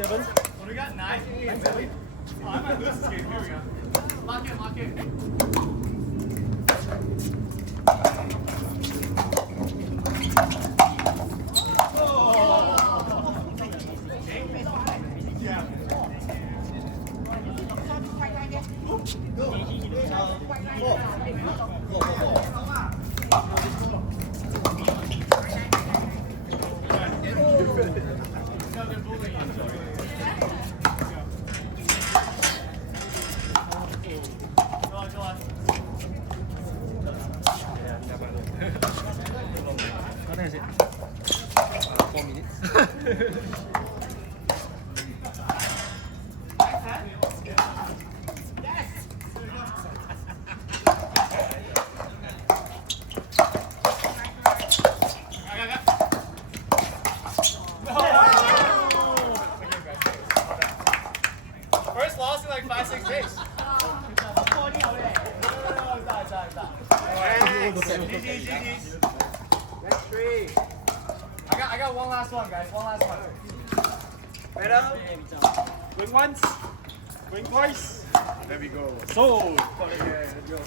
What do we got? 9? 7? Oh, I might lose this game. Here we go. Lock in. How long is it? 4 minutes. First loss in like 5-6 days. Next three. I got one last one, guys. One last one. Better. Going once. Going twice. There we go. So. Let's go.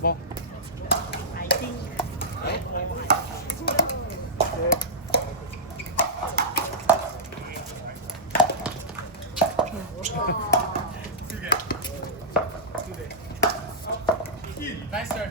뭐? Nice start.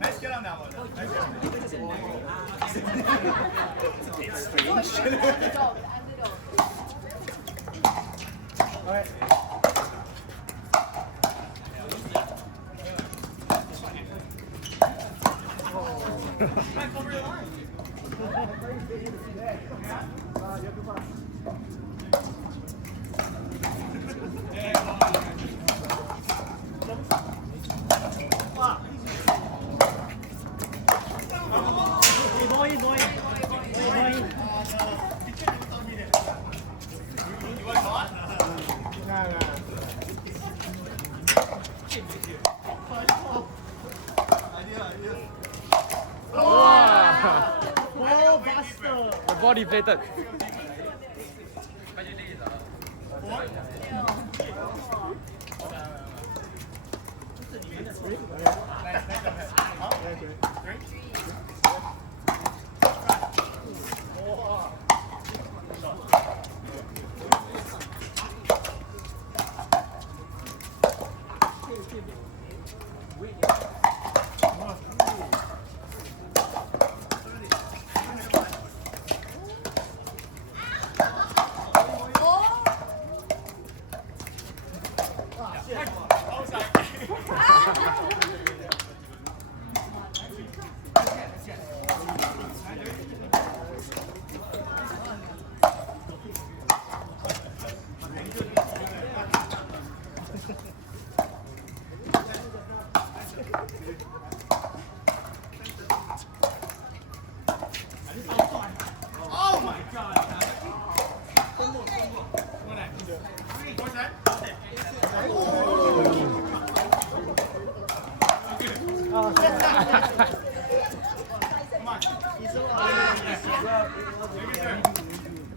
Nice get on that one. Nice get on Alright. The ball deflated.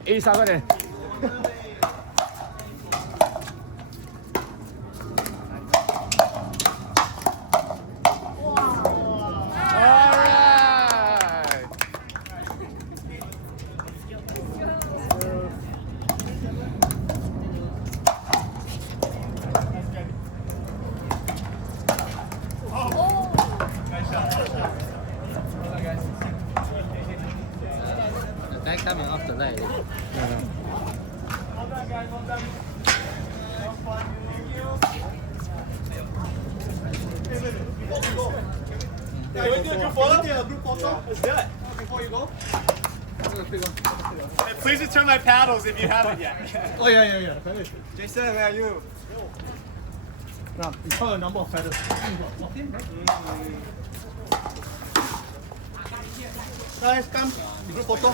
A4거네. Alright. The guy coming off the light. Yeah, you want to do a group photo? Yeah, group photo. Let's do it. Before you go. And please return my paddles if you haven't yet. Oh yeah. Jason, where are you? Now, you call the number of feathers. Guys, come. Group photo.